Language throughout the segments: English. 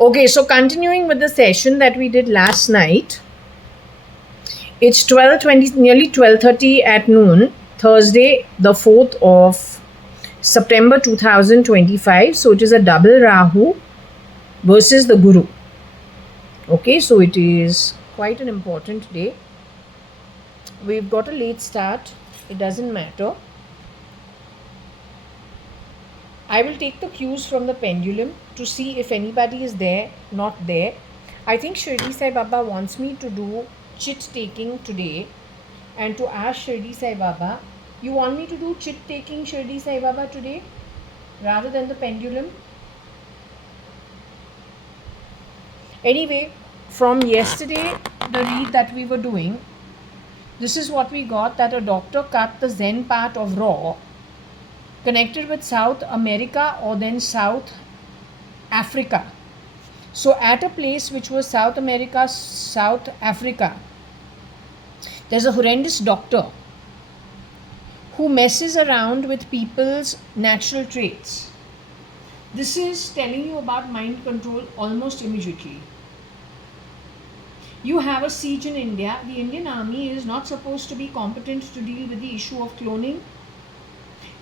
Okay, so continuing with the session that we did last night, it's 12:20, nearly 12:30 at noon, Thursday, the 4th of September 2025. So it is a double Rahu versus the Guru. Okay, so it is quite an important day. We've got a late start. It doesn't matter. I will take the cues from the pendulum to see if anybody is there, not there. I think Shirdi Sai Baba wants me to do chit taking today and to ask Shirdi Sai Baba, you want me to do chit taking Shirdi Sai Baba today rather than the pendulum? Anyway, from yesterday, the read that we were doing, this is what we got, that a doctor cut the Zen part of Raw connected with South America or then South Africa. So at a place which was South America, South Africa, there's a horrendous doctor who messes around with people's natural traits. This is telling you about mind control almost immediately. You have a siege in India. The Indian army is not supposed to be competent to deal with the issue of cloning.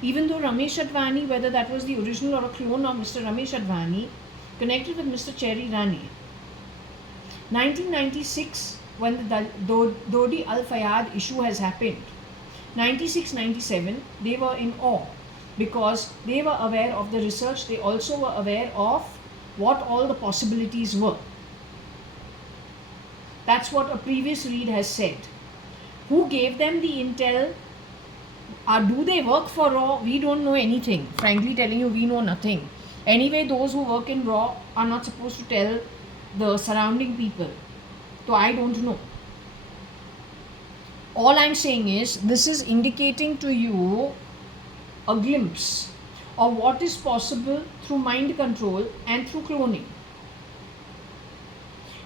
Even though Ramesh Advani, whether that was the original or a clone of Mr. Ramesh Advani, connected with Mr. Cherry Rani. 1996, when the Dodi Al-Fayyad issue has happened, 96-97, they were in awe because they were aware of the research. They also were aware of what all the possibilities were. That's what a previous read has said. Who gave them the intel? Do they work for Raw? We don't know anything. Frankly telling you, we know nothing. Anyway, those who work in Raw are not supposed to tell the surrounding people. So I don't know. All I'm saying is, this is indicating to you a glimpse of what is possible through mind control and through cloning.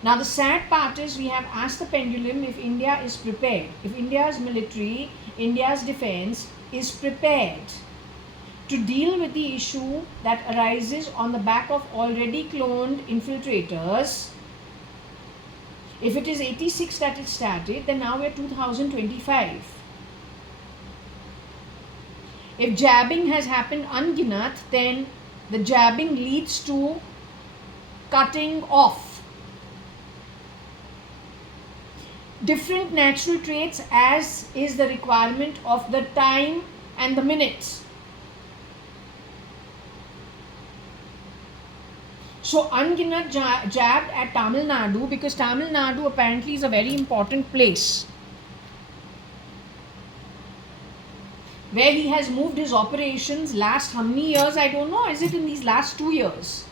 Now the sad part is, we have asked the pendulum if India is prepared, if India's military, India's defense is prepared to deal with the issue that arises on the back of already cloned infiltrators. If it is 86 that it started, then now we're 2025. If jabbing has happened unginat, then the jabbing leads to cutting off different natural traits as is the requirement of the time and the minutes. So unginat jabbed at Tamil Nadu because Tamil Nadu apparently is a very important place where he has moved his operations last how many years, I don't know, is it in these last 2 years?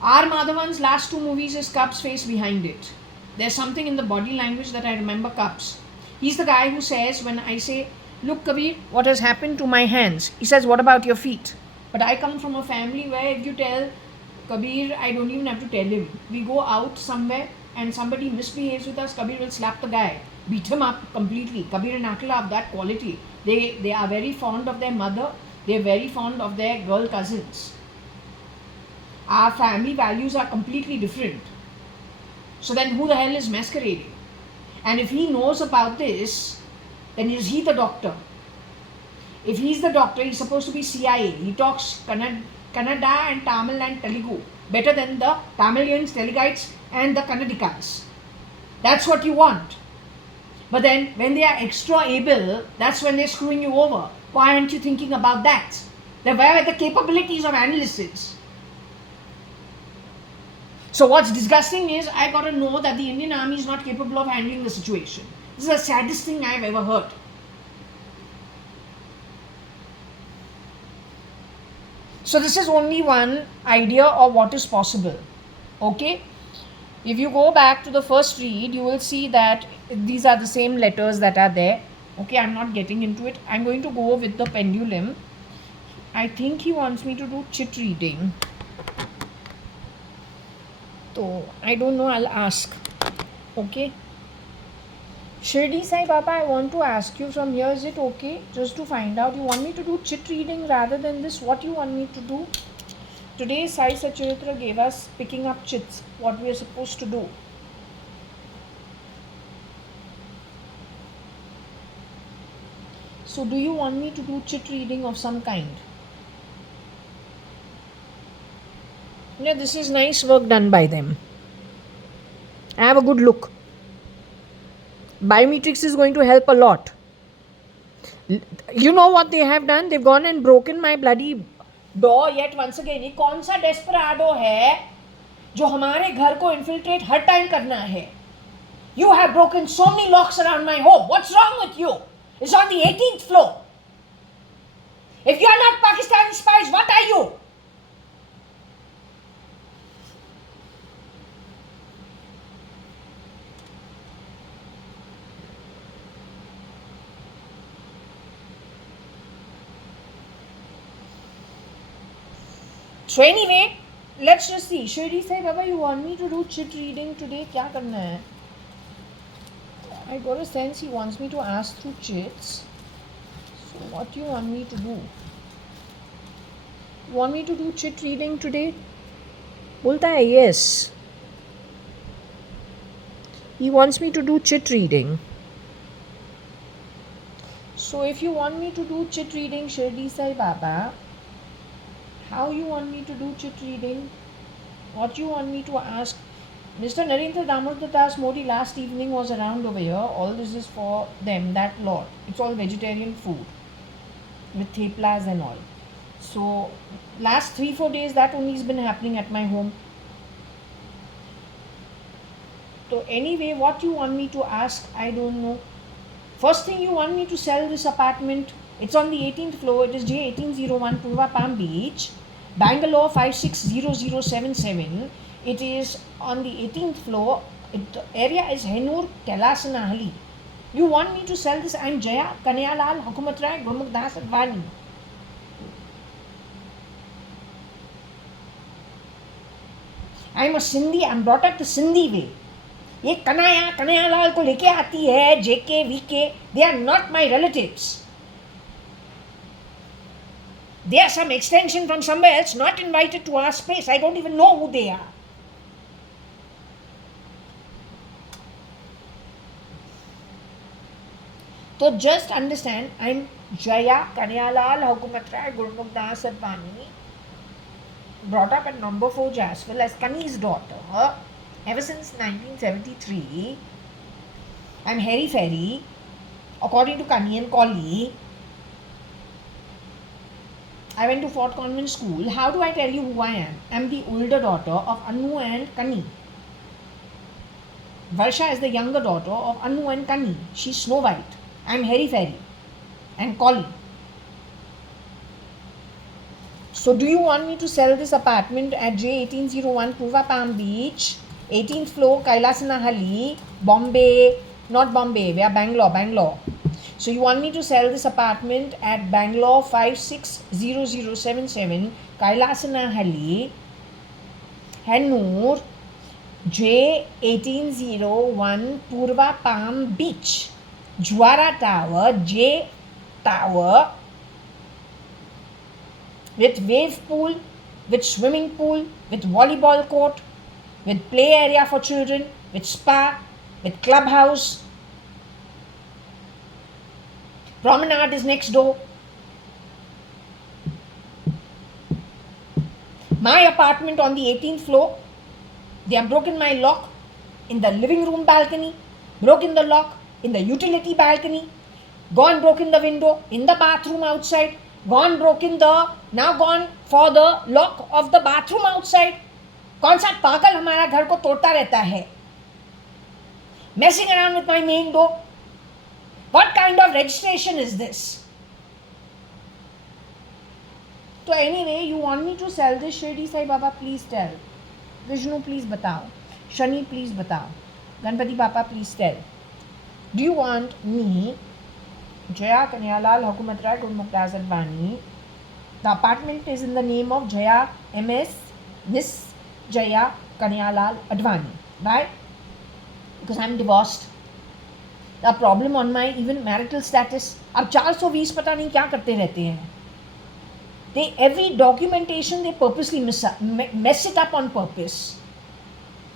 R. Madhavan's last 2 movies is Cup's face behind it. There's something in the body language that I remember Cup's. He's the guy who says, when I say, look Kabir, what has happened to my hands? He says, what about your feet? But I come from a family where if you tell Kabir, I don't even have to tell him. We go out somewhere and somebody misbehaves with us, Kabir will slap the guy, beat him up completely. Kabir and Akhil have that quality. They are very fond of their mother. They're very fond of their girl cousins. Our family values are completely different. So then who the hell is masquerading? And if he knows about this, then is he the doctor? If he's the doctor, he's supposed to be CIA. He talks Kannada and Tamil and Telugu better than the Tamilians, Telugites and the Kannadikas. That's what you want. But then when they are extra able, that's when they're screwing you over. Why aren't you thinking about that? Where are the capabilities of analysts? So what's disgusting is, I got to know that the Indian army is not capable of handling the situation. This is the saddest thing I've ever heard. So this is only one idea of what is possible. Okay? If you go back to the first read, you will see that these are the same letters that are there. Okay, I'm not getting into it. I'm going to go with the pendulum. I think he wants me to do chit reading. So I don't know, I'll ask. Okay. Shirdi Sai Baba, I want to ask you from here, is it okay? Just to find out, you want me to do chit reading rather than this? What you want me to do? Today Sai Sacharitra gave us picking up chits, what we are supposed to do. So do you want me to do chit reading of some kind? Yeah, this is nice work done by them. Have a good look. Biometrics is going to help a lot. You know what they have done? They've gone and broken my bloody door yet once again. ये कौन सा desperado है जो हमारे घर को infiltrate हर time करना है? You have broken so many locks around my home. What's wrong with you? It's on the 18th floor. If you are not Pakistani spies, what are you? So anyway, let's just see. Shirdi Sai Baba, you want me to do chit reading today? क्या करना है? I got a sense he wants me to ask through chits. So what do you want me to do? You want me to do chit reading today? बोलता है yes. He wants me to do chit reading. So if you want me to do chit reading, Shirdi Sai Baba, how you want me to do chit reading? What you want me to ask? Mr. Narendra Damodar Das Modi last evening was around over here. All this is for them, that lot. It's all vegetarian food with theplas and all. So last 3-4 days that only has been happening at my home. So anyway, what you want me to ask, I don't know. First thing, you want me to sell this apartment. It's on the 18th floor. It is J1801 Purva Palm Beach, Bangalore 560077. It is on the 18th floor. The area is Henur Kailasanahalli. You want me to sell this? I'm Jaya Kanayalal Hukumat Rai Gurmukh Das Advani. I'm a Sindhi. I'm brought up the Sindhi way. ये कन्हैयालाल को लेके आती है जेके VK, they are not my relatives. They are some extension from somewhere else, not invited to our space. I don't even know who they are. So just understand, I'm Jaya Kanayalal Hukumat Rai Gurmukh Das Advani, brought up at number 4 Jaswell as Kani's daughter. Ever since 1973, I'm Hairy Fairy, according to Kani and Collie. I went to Fort Convent School. How do I tell you who I am? I'm the older daughter of Anu and Kani. Varsha is the younger daughter of Anu and Kani. She's Snow White. I'm Hairy Fairy and Collie. So do you want me to sell this apartment at J1801 Purva Palm Beach, 18th floor, Kailasanahalli, Bombay, not Bombay, we are Bangalore. So you want me to sell this apartment at Bangalore 560077, Kailasanahalli, Hennur, J1801 Purva Palm Beach, Juara Tower, J Tower, with wave pool, with swimming pool, with volleyball court, with play area for children, with spa, with clubhouse. Promenade is next door. My apartment on the 18th floor, they have broken my lock in the living room balcony, broken the lock in the utility balcony, gone broken the window in the bathroom outside, gone for the lock of the bathroom outside. कौन सा पागल हमारा घर को तोड़ता रहता है? Messing around with my main door. What kind of registration is this? So anyway, you want me to sell this? Shirdi Sai Baba, please tell. Vishnu, please batao. Shani, please batao. Ganpati Baba, please tell. Do you want me, Jaya Kanayalal Hukumat Rai Gurmukh Das Advani? The apartment is in the name of Jaya MS Miss Jaya Kanayalal Advani. Right? Because I'm divorced. a problem on my even marital status. अब 420 पता नहीं क्या करते रहते हैं. They every documentation they purposely mess it up on purpose.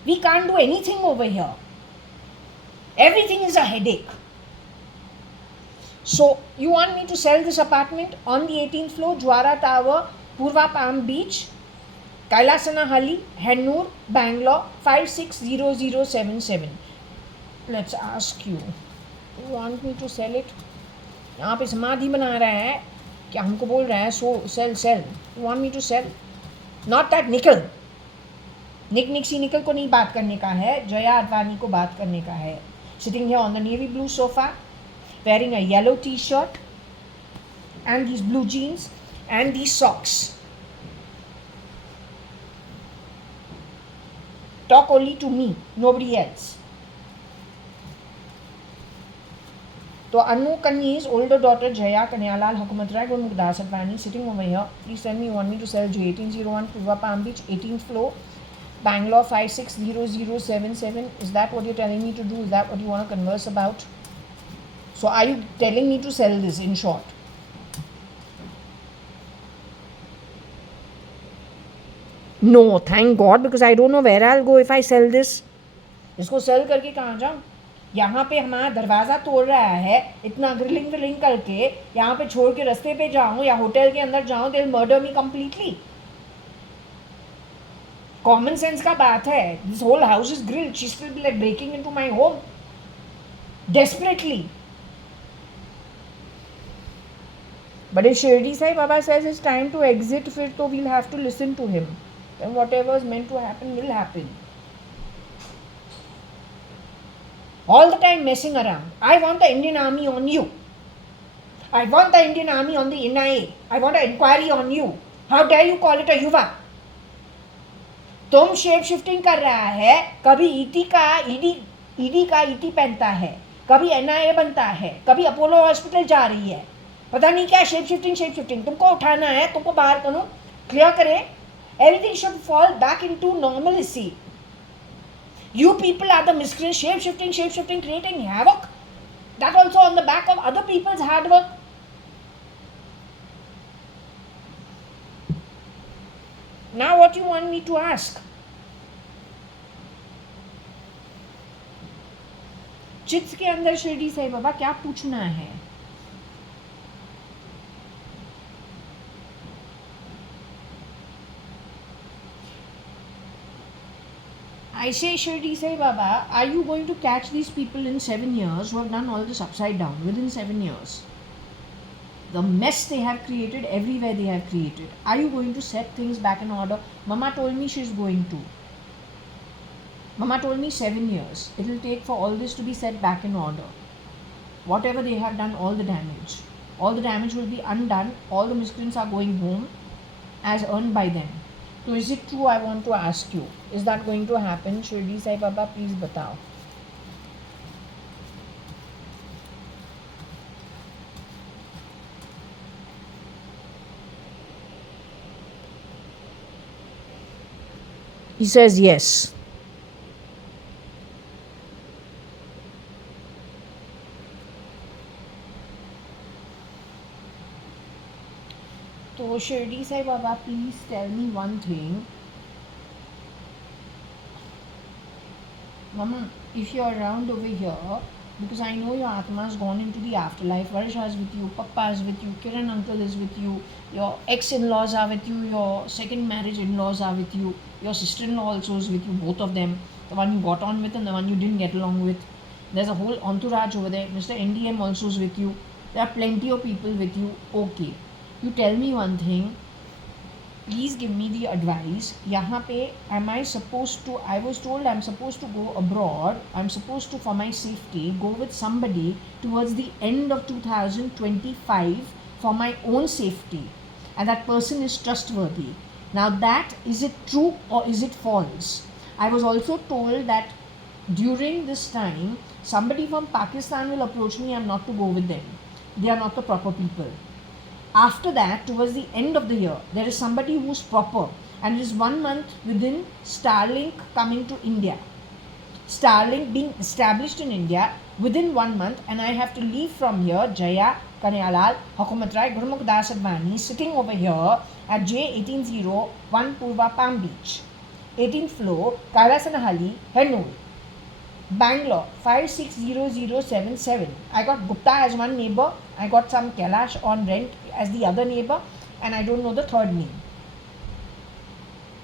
We can't do anything over here. Everything is a headache. So you want me to sell this apartment on the 18th floor, Jwara Tower, Purva Palm Beach, Kailasanahalli, Hennur, Bangalore, 560077. Let's ask you. You want me to sell it? यहाँ पे समाधि बना रहा है क्या हमको बोल रहा है so sell. You want me to sell? Not that nickel. निक निकल को नहीं बात करने का है, जया आडवाणी को बात करने का है. Sitting here on the navy blue sofa, wearing a yellow t-shirt and these blue jeans and these socks. Talk only to me, nobody else. So Anu Kanni's older daughter Jaya Kanyalal Hukumat Rai Mukdas Advani sitting over here. Please tell me you want me to sell J1801 Purva Palm Beach, 18th floor, Bangalore 560077. Is that what you're telling me to do? Is that what you want to converse about? So are you telling me to sell this in short? No, thank God, because I don't know where I'll go if I sell this. इसको cell करके कहाँ जाऊँ? यहाँ पे हमारा दरवाज़ा तोड़ रहा है, इतना ग्रिलिंग करके यहाँ पे छोड़ के रास्ते पे जाऊँ या होटल के अंदर जाऊँ, they'll murder me completely. Common sense का बात है. This whole house is grilled. She still be like breaking into my home desperately. But if Shirdi Sai Baba says it's time to exit, फिर तो we'll have to listen to him. Then whatever is meant to happen will happen. All the time messing around. I want the Indian Army on you. I want the Indian Army on the NIA. I want an inquiry on you. How dare you call it a युवा? तुम shape shifting कर रहा है, कभी ET का ED का ET पहनता है, कभी NIA बनता है, कभी अपोलो हॉस्पिटल जा रही है, पता नहीं क्या शेप शिफ्टिंग. तुमको उठाना है, तुमको बाहर करो, क्लियर करें. Everything should fall back into normalcy. You people are the miscreants, shape shifting, creating havoc. That also on the back of other people's hard work. Now what you want me to ask? चित्स के अंदर शिरडी साईं बाबा क्या पूछना है? I say, Shirdi Sai Baba, are you going to catch these people in 7 years who have done all this upside down within 7 years? The mess they have created everywhere they have created. Are you going to set things back in order? Mama told me she's going to. Mama told me 7 years. It will take for all this to be set back in order. Whatever they have done, all the damage will be undone. All the miscreants are going home as earned by them. So is it true? I want to ask you. Is that going to happen? Shirdi Sai Baba, please batao. He says yes. So Shirdi Sai Baba, please tell me one thing. Mama, if you are around over here, because I know your Atma has gone into the afterlife, Varsha is with you, Papa is with you, Kiran uncle is with you, your ex-in-laws are with you, your second marriage in-laws are with you, your sister-in-law also is with you, both of them, the one you got on with and the one you didn't get along with. There's a whole entourage over there. Mr. NDM also is with you. There are plenty of people with you. Okay. You tell me one thing. Please give me the advice. Yahan pe, am I supposed to, I was told I'm supposed to go abroad. I'm supposed to, for my safety, go with somebody towards the end of 2025 for my own safety. And that person is trustworthy. Now that, is it true or is it false? I was also told that during this time, somebody from Pakistan will approach me. I'm not to go with them. They are not the proper people. After that, towards the end of the year, there is somebody who's proper, and it is 1 month within Starlink coming to India. Starlink being established in India, within 1 month, and I have to leave from here. Jaya, Kanyalal, Hukumat Rai, Gurmukh Das Advani sitting over here at J18001 Purva Palm Beach, 18th floor, Kalasanahalli, Hernul, Bangalore 560077. I got Gupta as one neighbor, I got some Kailash on rent as the other neighbor, and I don't know the third name.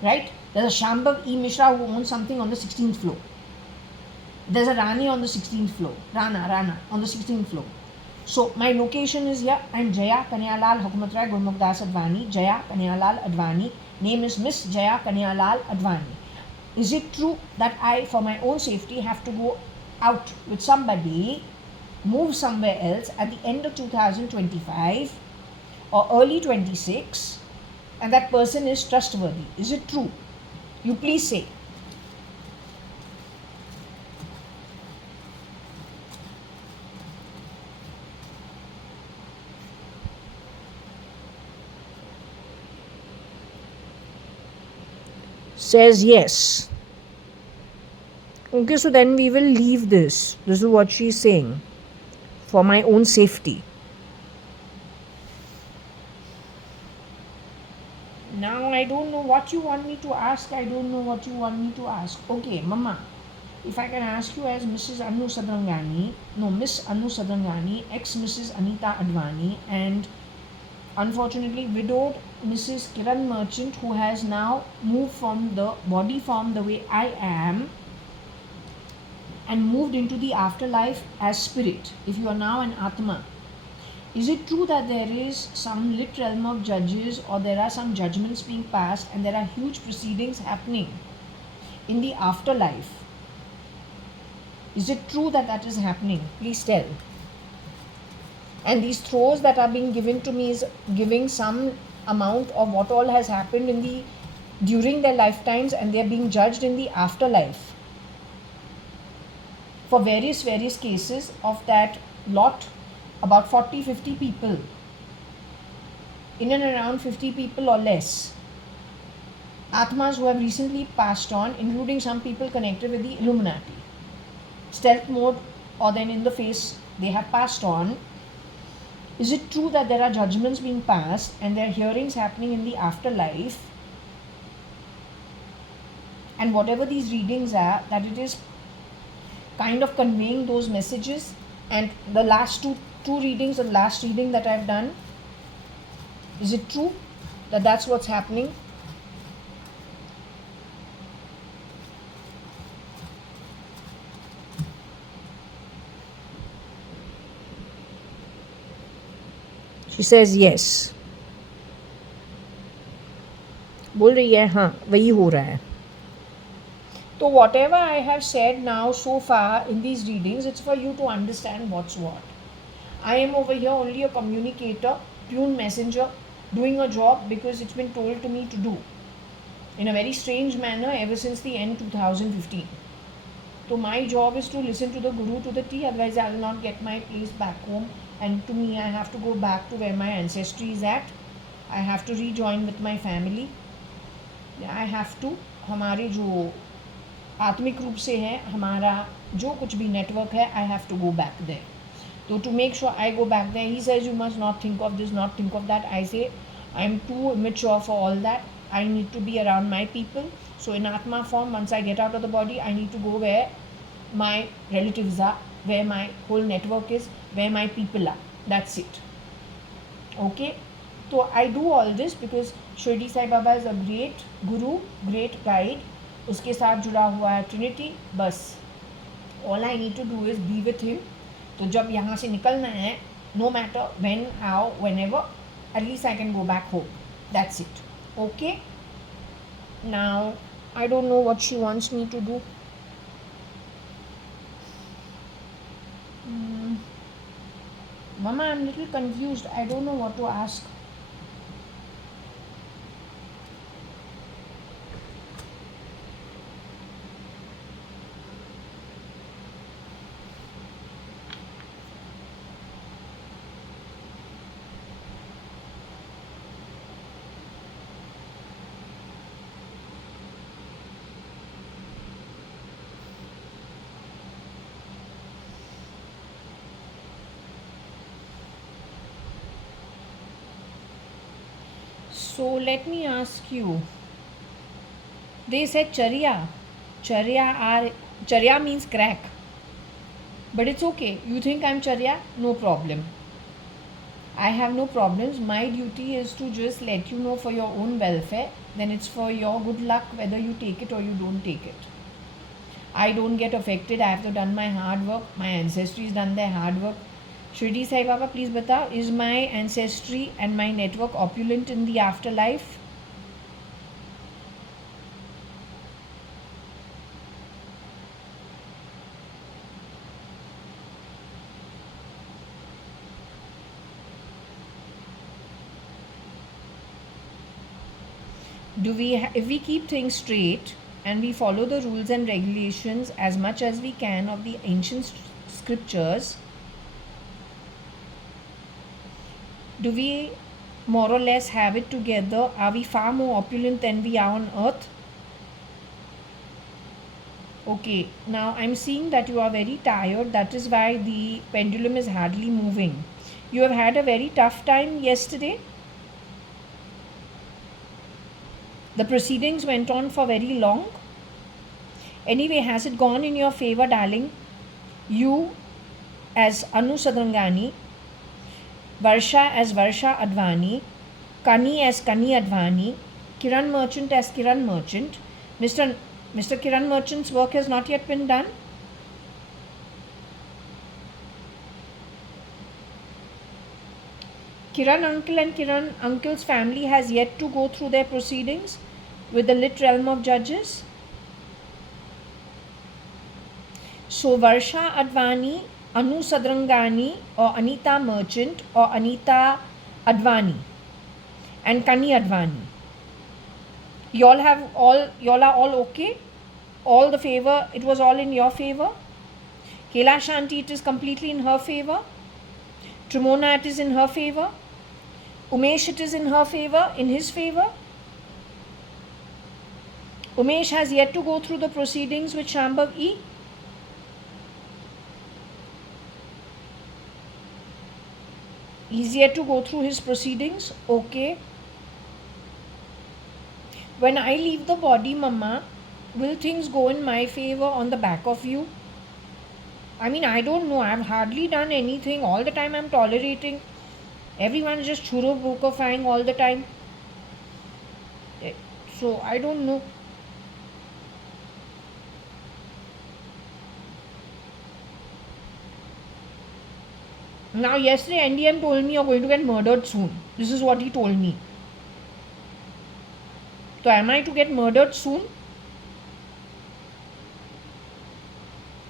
Right? There's a Shambhav E. Mishra who owns something on the 16th floor. There's a Rani on the 16th floor. Rana on the 16th floor. So my location is here. I'm Jaya Kanyalal Hukumat Rai Gurmukh Das Advani. Jaya Kanyalal Advani. Name is Miss Jaya Kanyalal Advani. Is it true that I, for my own safety, have to go out with somebody, move somewhere else at the end of 2025 or early 26, and that person is trustworthy? Is it true? You please say. Says yes. Okay, so then we will leave this. This is what she's saying. For my own safety. Now I don't know what you want me to ask. Okay, Mama. If I can ask you as Mrs. Anu Sadrangani, Miss Anu Sadrangani, ex-Mrs. Anita Advani, and unfortunately widowed Mrs. Kiran Merchant, who has now moved from the body form the way I am and moved into the afterlife as spirit. If you are now an Atma, is it true that there is some lit realm of judges, or there are some judgments being passed and there are huge proceedings happening in the afterlife? Is it true that that is happening? Please tell. And these throws that are being given to me is giving some amount of what all has happened during their lifetimes, and they are being judged in the afterlife for various cases of that lot, about 40-50 people, in and around 50 people or less, Atmas who have recently passed on, including some people connected with the Illuminati, stealth mode, or then in the face they have passed on. Is it true that there are judgments being passed and there are hearings happening in the afterlife, and whatever these readings are, that it is kind of conveying those messages? And the last two readings, the last reading that I've done, is it true that that's what's happening? She says yes. बोल रही है हाँ वही हो रहा है. So whatever I have said now so far in these readings, it's for you to understand what's what. I am over here only a communicator, tune messenger, doing a job because it's been told to me to do in a very strange manner ever since the end 2015. So my job is to listen to the Guru to the T, otherwise I will not get my place back home, and to me I have to go back to where my ancestry is at. I have to rejoin with my family. I have to, हमारे जो आत्मिक रूप से है, हमारा जो कुछ भी नेटवर्क है, I have to go back there. So to make sure I go back there, he says you must not think of this, not think of that. I say I am too immature for all that. I need to be around my people. So in Atma form, once I get out of the body, I need to go where my relatives are, where my whole network is, where my people are. That's it. Okay? So I do all this because Shirdi Sai Baba is a great guru, great guide. उसके साथ जुड़ा हुआ है Trinity. बस all I need to do is be with him. तो जब यहाँ से निकलना है, no matter when, how, whenever, at least I can go back home. That's it. Okay? Now, I don't know what she wants me to do. Mama, I'm a little confused. I don't know what to ask. So let me ask you. They said charya. Charya means crack. But it's okay. You think I'm charya? No problem. I have no problems. My duty is to just let you know for your own welfare. Then it's for your good luck whether you take it or you don't take it. I don't get affected. I have done my hard work. My ancestry's done their hard work. Shirdi Sai Baba, please bata, is my ancestry and my network opulent in the afterlife? If we keep things straight and we follow the rules and regulations as much as we can of the ancient scriptures, do we more or less have it together? Are we far more opulent than we are on earth? Okay, now I'm seeing that you are very tired. That is why the pendulum is hardly moving. You have had a very tough time yesterday. The proceedings went on for very long. Anyway, has it gone in your favor, darling? You as Anu Sadrangani, Varsha as Varsha.ADVANI, Kani as Kani.ADVANI, Kiran Merchant as Kiran Merchant. Mr. Kiran Merchant's work has not yet been done. Kiran uncle and Kiran uncle's family has yet to go through their proceedings with the lit realm of judges. So Varsha.ADVANI, Anu Sadrangani or Anita Merchant or Anita Advani and Kani.ADVANI. Y'all are all okay? All the favor, it was all in your favor? Kela Shanti, it is completely in her favor. Trimona, it is in her favor. Umesh, it is in her favor, in his favor. Umesh has yet to go through the proceedings with Shambhav E. He's yet to go through his proceedings. Okay. When I leave the body, Mama, will things go in my favor on the back of you? I mean, I don't know. I've hardly done anything. All the time I'm tolerating. Everyone's just churro-brookifying all the time. So, I don't know. Now, yesterday NDM told me you're going to get murdered soon. This is what he told me. So, am I to get murdered soon?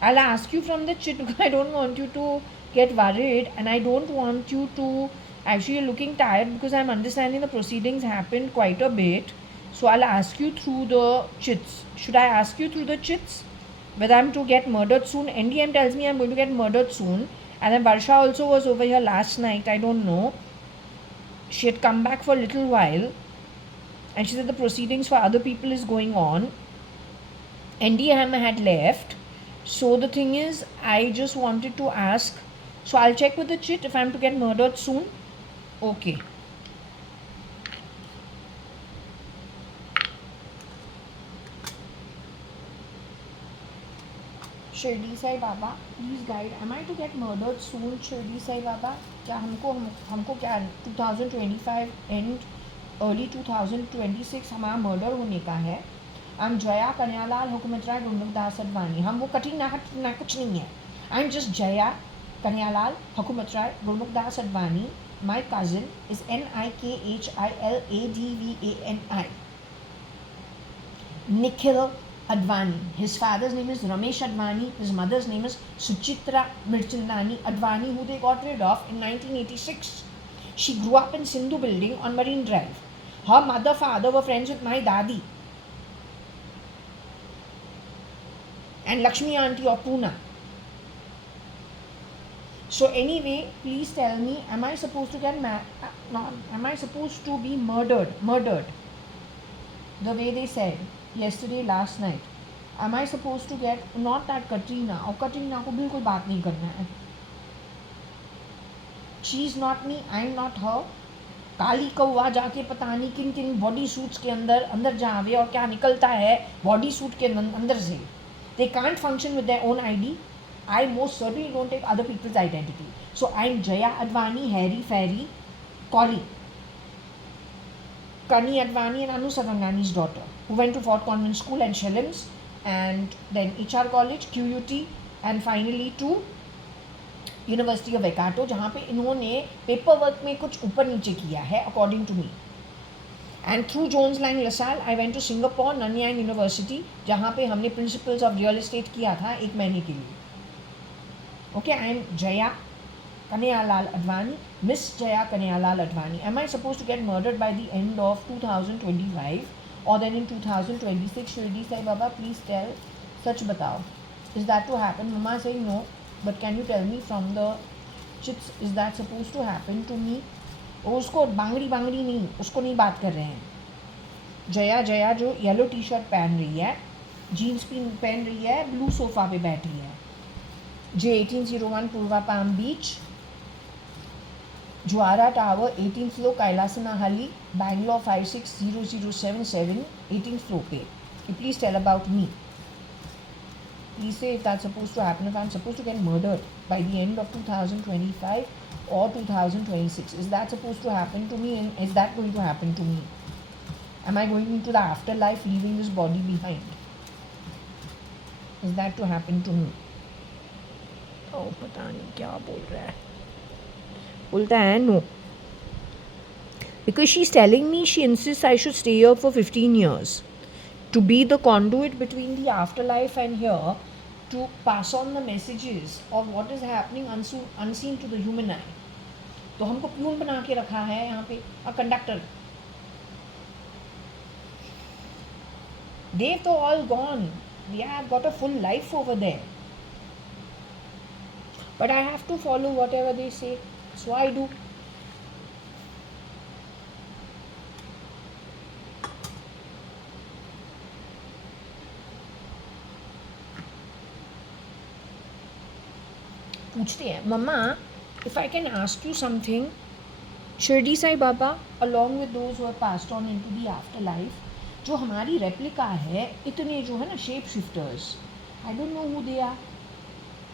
I'll ask you from the chit because I don't want you to get worried and I don't want you to... Actually, you're looking tired because I'm understanding the proceedings happened quite a bit. So, I'll ask you through the chits. Should I ask you through the chits? Whether I'm to get murdered soon? NDM tells me I'm going to get murdered soon. And then Varsha also was over here last night. I don't know. She had come back for a little while. And she said the proceedings for other people is going on. NDM had left. So the thing is, I just wanted to ask. So I'll check with the chit if I'm to get murdered soon. Okay. Shirdi Sai Baba, please guide. Am I to get murdered soon, Shirdi Sai Baba? क्या हमको क्या 2025 end early 2026 हमारा murder होने का है. I'm Jaya, Kanyalal, हुकूमत राय, गुरमुखदास अडवाणी. हम वो कठिन ना कुछ नहीं है. I'm just Jaya, कन्यालाल, हुकूमत राय, Gurmukhdas Advani. My cousin is Nikhiladvani. Nikhil Advani. His father's name is Ramesh Advani. His mother's name is Suchitra Mirchandani Advani, who they got rid of in 1986. She grew up in Sindhu Building on Marine Drive. Her mother, father were friends with my dadi and Lakshmi auntie of Pune. So anyway, please tell me, am I supposed to get am I supposed to be murdered? The way they said yesterday, last night. Am I supposed to get, not that Katrina, और Katrina को बिल्कुल बात नहीं करना है. She's not me, I'm not her. काली कौवा जाके पता नहीं किन किन बॉडी सूट्स के अंदर जावे और क्या निकलता है बॉडी सूट के अंदर से. They can't function with their own ID. I most certainly don't take other people's identity. So I'm Jaya.ADVANI, Harry Fairy, Collie, Kani Advani and Anu Sarangani's daughter, who went to Fort Convent School and Shillings, and then HR College, QUT, and finally to University of Waikato, जहाँ पे इन्होंने paper work में कुछ ऊपर नीचे किया है according to me. And through Jones Lang LaSalle I went to Singapore Nanyang University, जहाँ पे हमने प्रिंसिपल्स ऑफ रियल एस्टेट किया था 1 महीने के लिए. Okay, I am Jaya Kanhaiyalal Advani, miss Jaya Kanhaiyalal Advani. Am I suppose to get murdered by the end of 2025 और then in 2026? Shirdi Sai Baba please tell, सच बताओ, is that to happen? Mama saying no, but can you tell me from the chits, is that supposed to happen to me? उसको बांगड़ी नहीं, उसको नहीं बात कर रहे हैं. जया जो येलो टी शर्ट पहन रही है, जीन्स पहन रही है, ब्लू सोफा पे बैठी है. J1801 पूर्वा पाम बीच, ज्वारा tower 18th floor, Kailasanahalli, Bangalore 560077, 18th floor पे. Please tell about me. Please say if that's supposed to happen, if I'm supposed to get murdered by the end of 2025 or 2026. Is that supposed to happen to me, and is that going to happen to me? Am I going into the afterlife leaving this body behind? Is that to happen to me? Oh, पता नहीं क्या बोल रहा है. बोलता है no. Because she's telling me she insists I should stay here for 15 years. To be the conduit between the afterlife and here, to pass on the messages of what is happening unseen to the human eye. तो हमको peon बना के रखा है यहाँ पे, a conductor. They've तो all gone. We have got a full life over there. But I have to follow whatever they say. So I do. पूछते हैं, mama if I can ask you something, Shirdi Sai Baba along with those who have passed on into the afterlife, जो हमारी replica है, इतने जो है ना shape shifters, I don't know who they are,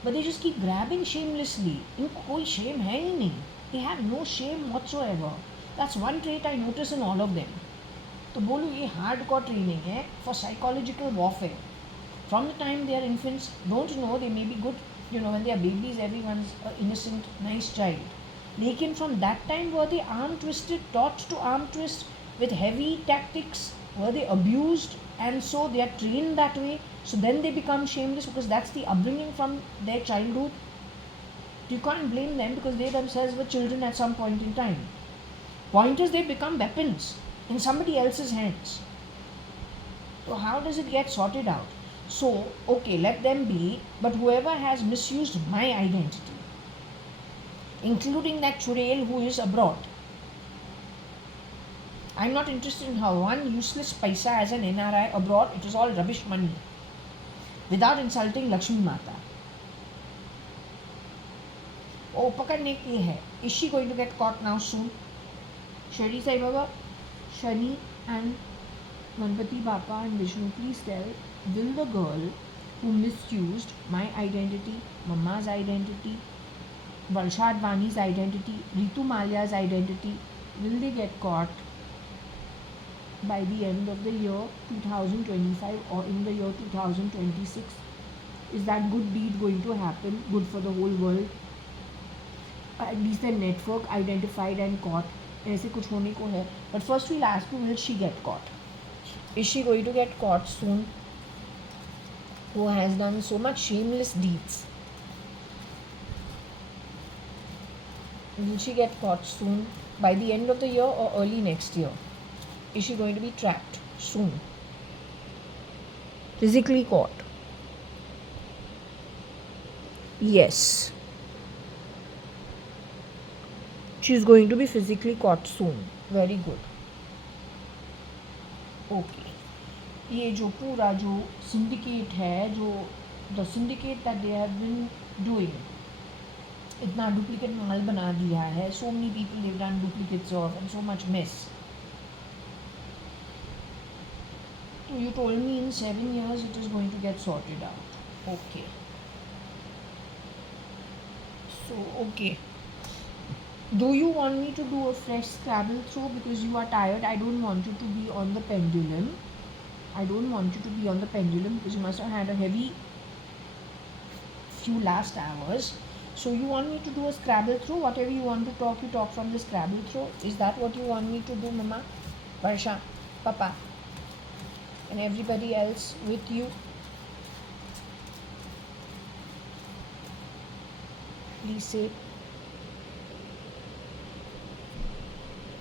but they just keep grabbing shamelessly. इनको कोई shame है ही नहीं. They have no shame whatsoever. That's one trait I notice in all of them. तो बोलो ये हार्डकोर ट्रेनिंग है for psychological warfare. From the time they are infants, don't know, they may be good. You know, when they are babies, everyone's an innocent, nice child. Lekin from that time, were they arm twisted, taught to arm twist with heavy tactics? Were they abused, and so they are trained that way? So then they become shameless because that's the upbringing from their childhood. You can't blame them because they themselves were children at some point in time. Point is, they become weapons in somebody else's hands. So how does it get sorted out? So, okay, let them be, but whoever has misused my identity, including that churel who is abroad, I'm not interested in her one useless paisa as an NRI abroad. It is all rubbish money, without insulting Lakshmi Mata. Oh, pakadne ki hai. Is she going to get caught now soon? Shirdi Sai Baba, Shani and Ganpati Bappa and Vishnu, please tell, will the girl who misused my identity, Mama's identity, Varsha Advani's identity, Ritu Malia's identity, will they get caught by the end of the year 2025 or in the year 2026? Is that good deed going to happen, good for the whole world? At least the network identified and caught. ऐसे कुछ होने को है. But first we'll ask you, will she get caught? Is she going to get caught soon? Who has done so much shameless deeds? Will she get caught soon? By the end of the year or early next year? Is she going to be trapped soon? Physically caught? Yes. She's going to be physically caught soon. Very good. Okay. ये जो पूरा जो syndicate है, जो the syndicate that they have been doing, इतना duplicate माल बना दिया है. So many people they've done duplicates of and so much mess. So you told me in 7 years it is going to get sorted out. Okay. So okay. Do you want me to do a fresh Scrabble throw because you are tired? I don't want you to be on the pendulum. I don't want you to be on the pendulum because you must have had a heavy few last hours. So you want me to do a Scrabble throw? Whatever you want to talk, you talk from the Scrabble throw. Is that what you want me to do, Mama? Varsha, Papa, and everybody else with you? Please say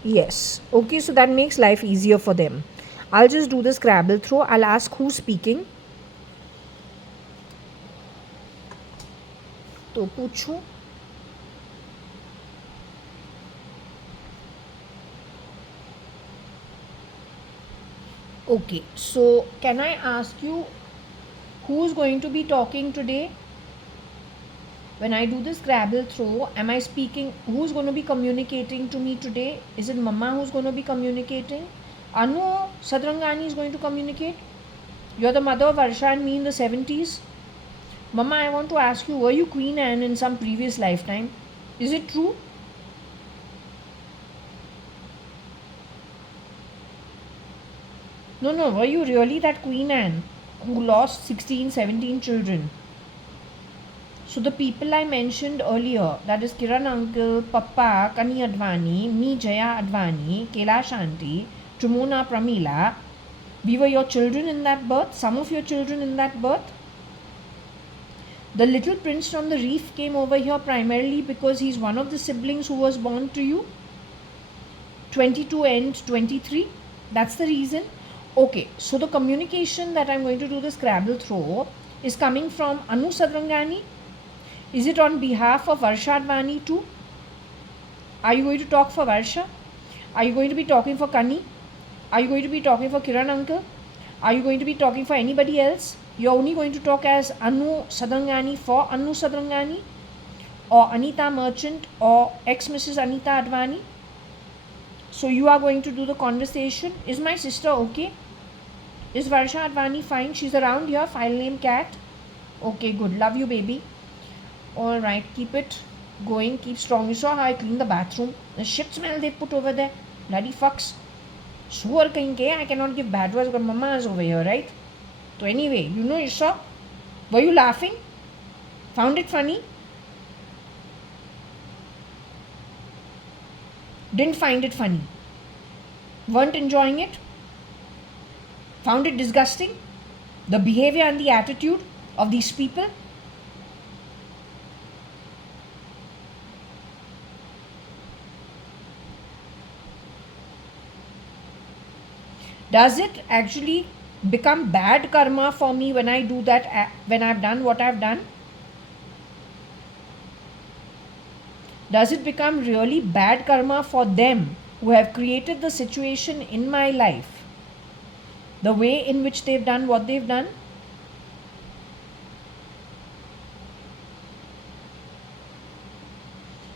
yes. Okay, so that makes life easier for them. I'll just do the Scrabble throw. I'll ask who's speaking. तो पूछूं. Okay, so can I ask you who's going to be talking today? When I do the Scrabble throw, am I speaking? Who's going to be communicating to me today? Is it Mama who's going to be communicating? Anu Sadrangani is going to communicate? You're the mother of Varsha and me in the 70s. Mama, I want to ask you, were you Queen Anne in some previous lifetime? Is it true? No, were you really that Queen Anne who lost 16, 17 children? So the people I mentioned earlier, that is Kiran Uncle, Papa, Kani Advani, me JAYA.ADVANI, Kailash Aunty, Trumona Pramila, we were your children in that birth, some of your children in that birth. The little prince from the reef came over here primarily because he's one of the siblings who was born to you. 22 and 23. That's the reason. Okay, so the communication that I'm going to do the Scrabble throw is coming from Anu Sadrangani. Is it on behalf of Varsha Advani too? Are you going to talk for Varsha? Are you going to be talking for Kani? Are you going to be talking for Kiran Uncle? Are you going to be talking for anybody else? You're only going to talk as Anu Sadrangani for Anu Sadrangani or Anita Merchant or ex-Mrs. Anita Advani. So you are going to do the conversation. Is my sister okay? Is Varsha Advani fine? She's around here. File name Cat. Okay, good. Love you, baby. Alright, keep it going. Keep strong. You saw how I cleaned the bathroom. The shit smell they put over there. Bloody fucks. Sure, I cannot give bad words because Mama is over here, right? So anyway, you saw. Were you laughing? Found it funny? Didn't find it funny? Weren't enjoying it? Found it disgusting? The behavior and the attitude of these people? Does it actually become bad karma for me when I do that, when I've done what I've done? Does it become really bad karma for them who have created the situation in my life, the way in which they've done what they've done?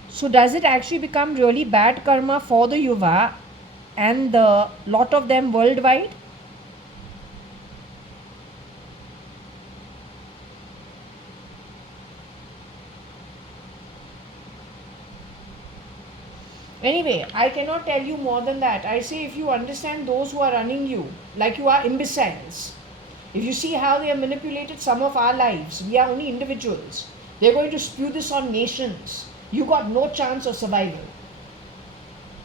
So does it actually become really bad karma for the Yuva and the lot of them worldwide? Anyway, I cannot tell you more than that. I say if you understand those who are running you, like you are imbeciles, if you see how they have manipulated some of our lives, we are only individuals. They're going to spew this on nations. You got no chance of survival.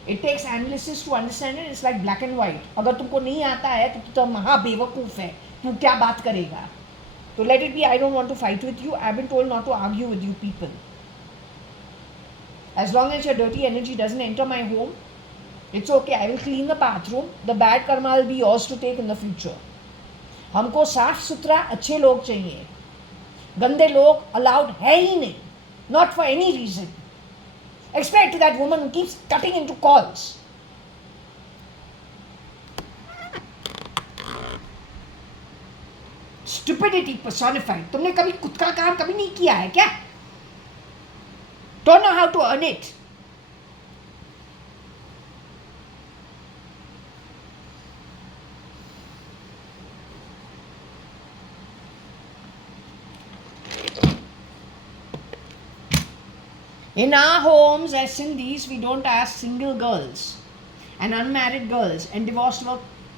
It takes analysis to understand it. It's like black and white. अगर तुमको नहीं आता है तो तू तो महा बेवकूफ है. तू क्या बात करेगा? So let it be. I don't want to fight with you. I've been told not to argue with you people. As long as your dirty energy doesn't enter my home, it's okay. I will clean the bathroom. The bad karma will be yours to take in the future. हमको साफ सुथरा अच्छे लोग चाहिए. गंदे लोग allowed है ही नहीं. Not for any reason. Except to that woman who keeps cutting into calls. Stupidity personified. तुमने कभी खुद का काम कभी नहीं किया है क्या? Don't know how to earn it. In our homes as Sindhis, we don't ask single girls and unmarried girls and divorced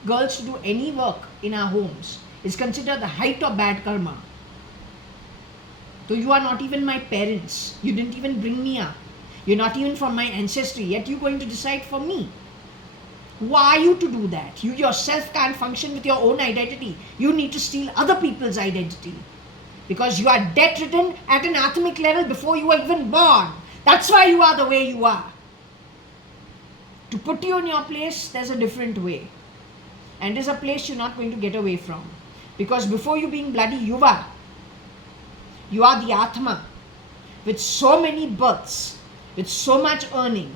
girls to do any work in our homes. It's considered the height of bad karma. So you are not even my parents. You didn't even bring me up. You're not even from my ancestry, yet you're going to decide for me. Who are you to do that? You yourself can't function with your own identity. You need to steal other people's identity. Because you are debt-ridden at an atomic level before you were even born. That's why you are the way you are. To put you in your place, there's a different way. And there's a place you're not going to get away from. Because before you being bloody Yuva, you are the Atma with so many births, with so much earning.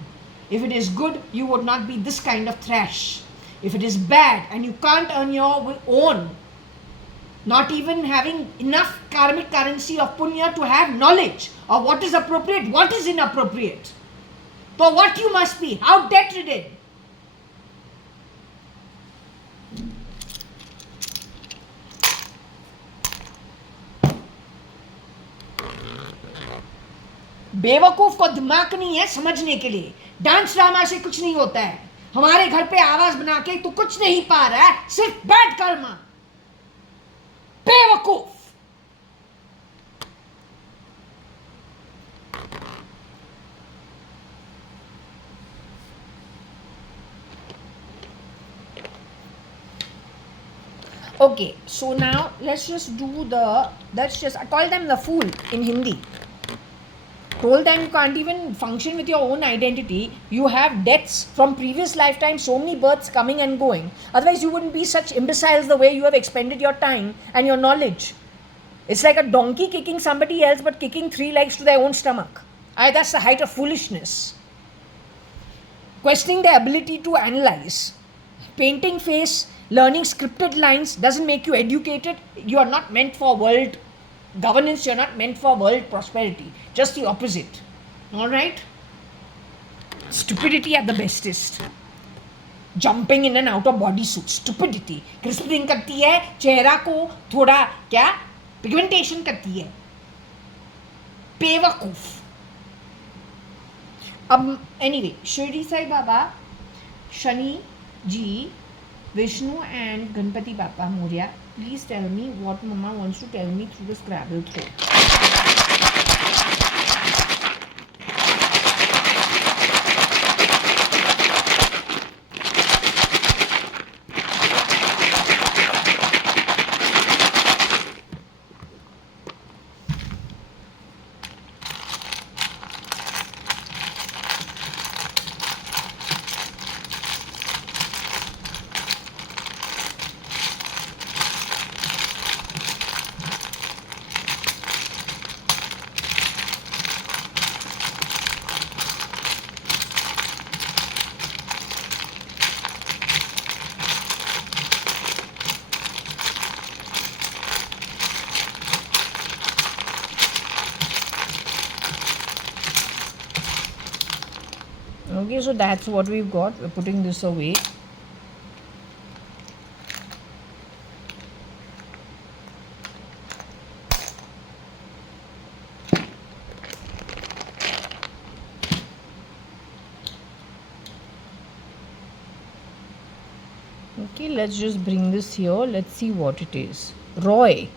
If it is good, you would not be this kind of trash. If it is bad and you can't earn your own, not even having enough karmic currency of punya to have knowledge of what is appropriate, what is inappropriate. So what you must be, how debt-ridden. बेवकूफ को दिमाग नहीं है समझने के लिए. Dance drama से कुछ नहीं होता है. हमारे घर पे आवाज बना के तू कुछ नहीं पा रहा है, सिर्फ बैड कर्मा. बेवकूफ. Okay, so now let's just I call them the fool in Hindi. Whole time you can't even function with your own identity. You have debts from previous lifetimes, so many births coming and going. Otherwise you wouldn't be such imbeciles the way you have expended your time and your knowledge. It's like a donkey kicking somebody else but kicking 3 legs to their own stomach. That's the height of foolishness. Questioning the ability to analyze. Painting face, learning scripted lines doesn't make you educated. You are not meant for world governance, you're not meant for world prosperity. Just the opposite. Alright? Stupidity at the bestest. Jumping in and out of bodysuit. Stupidity. Crisping करती है, चेहरा को थोड़ा क्या pigmentation करती है. बेवकूफ. अब anyway, Shirdi Sai Baba, Shani Ji, Vishnu and Ganpati Bappa Moria, please tell me what Mama wants to tell me through the Scrabble throw. Okay, so that's what we've got. We're putting this away. Okay, let's just bring this here. Let's see what it is. Roy,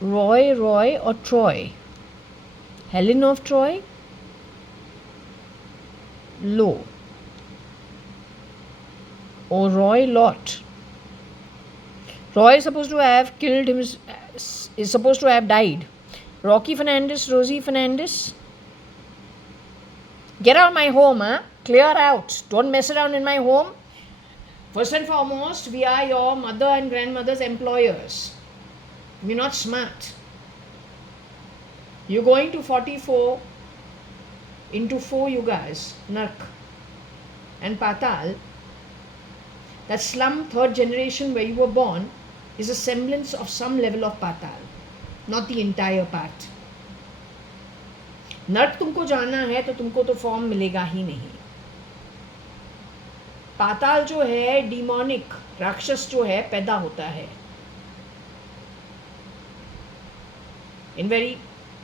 or Troy? Helen of Troy? Low. Or Roy Lot? Roy is supposed to have killed him, is supposed to have died. Rocky Fernandez, Rosie Fernandez? Get out of my home, huh? Clear out. Don't mess around in my home. First and foremost, we are your mother and grandmother's employers. We're not smart. You're going to 44 into 4 yugas, Nark and Patal. That slum 3rd generation where you were born is a semblance of some level of Patal, not the entire part. नर्क तुमको जाना है तो तुमको तो form मिलेगा ही नहीं. पाताल जो है, डिमोनिक राक्षस जो है पैदा होता है in very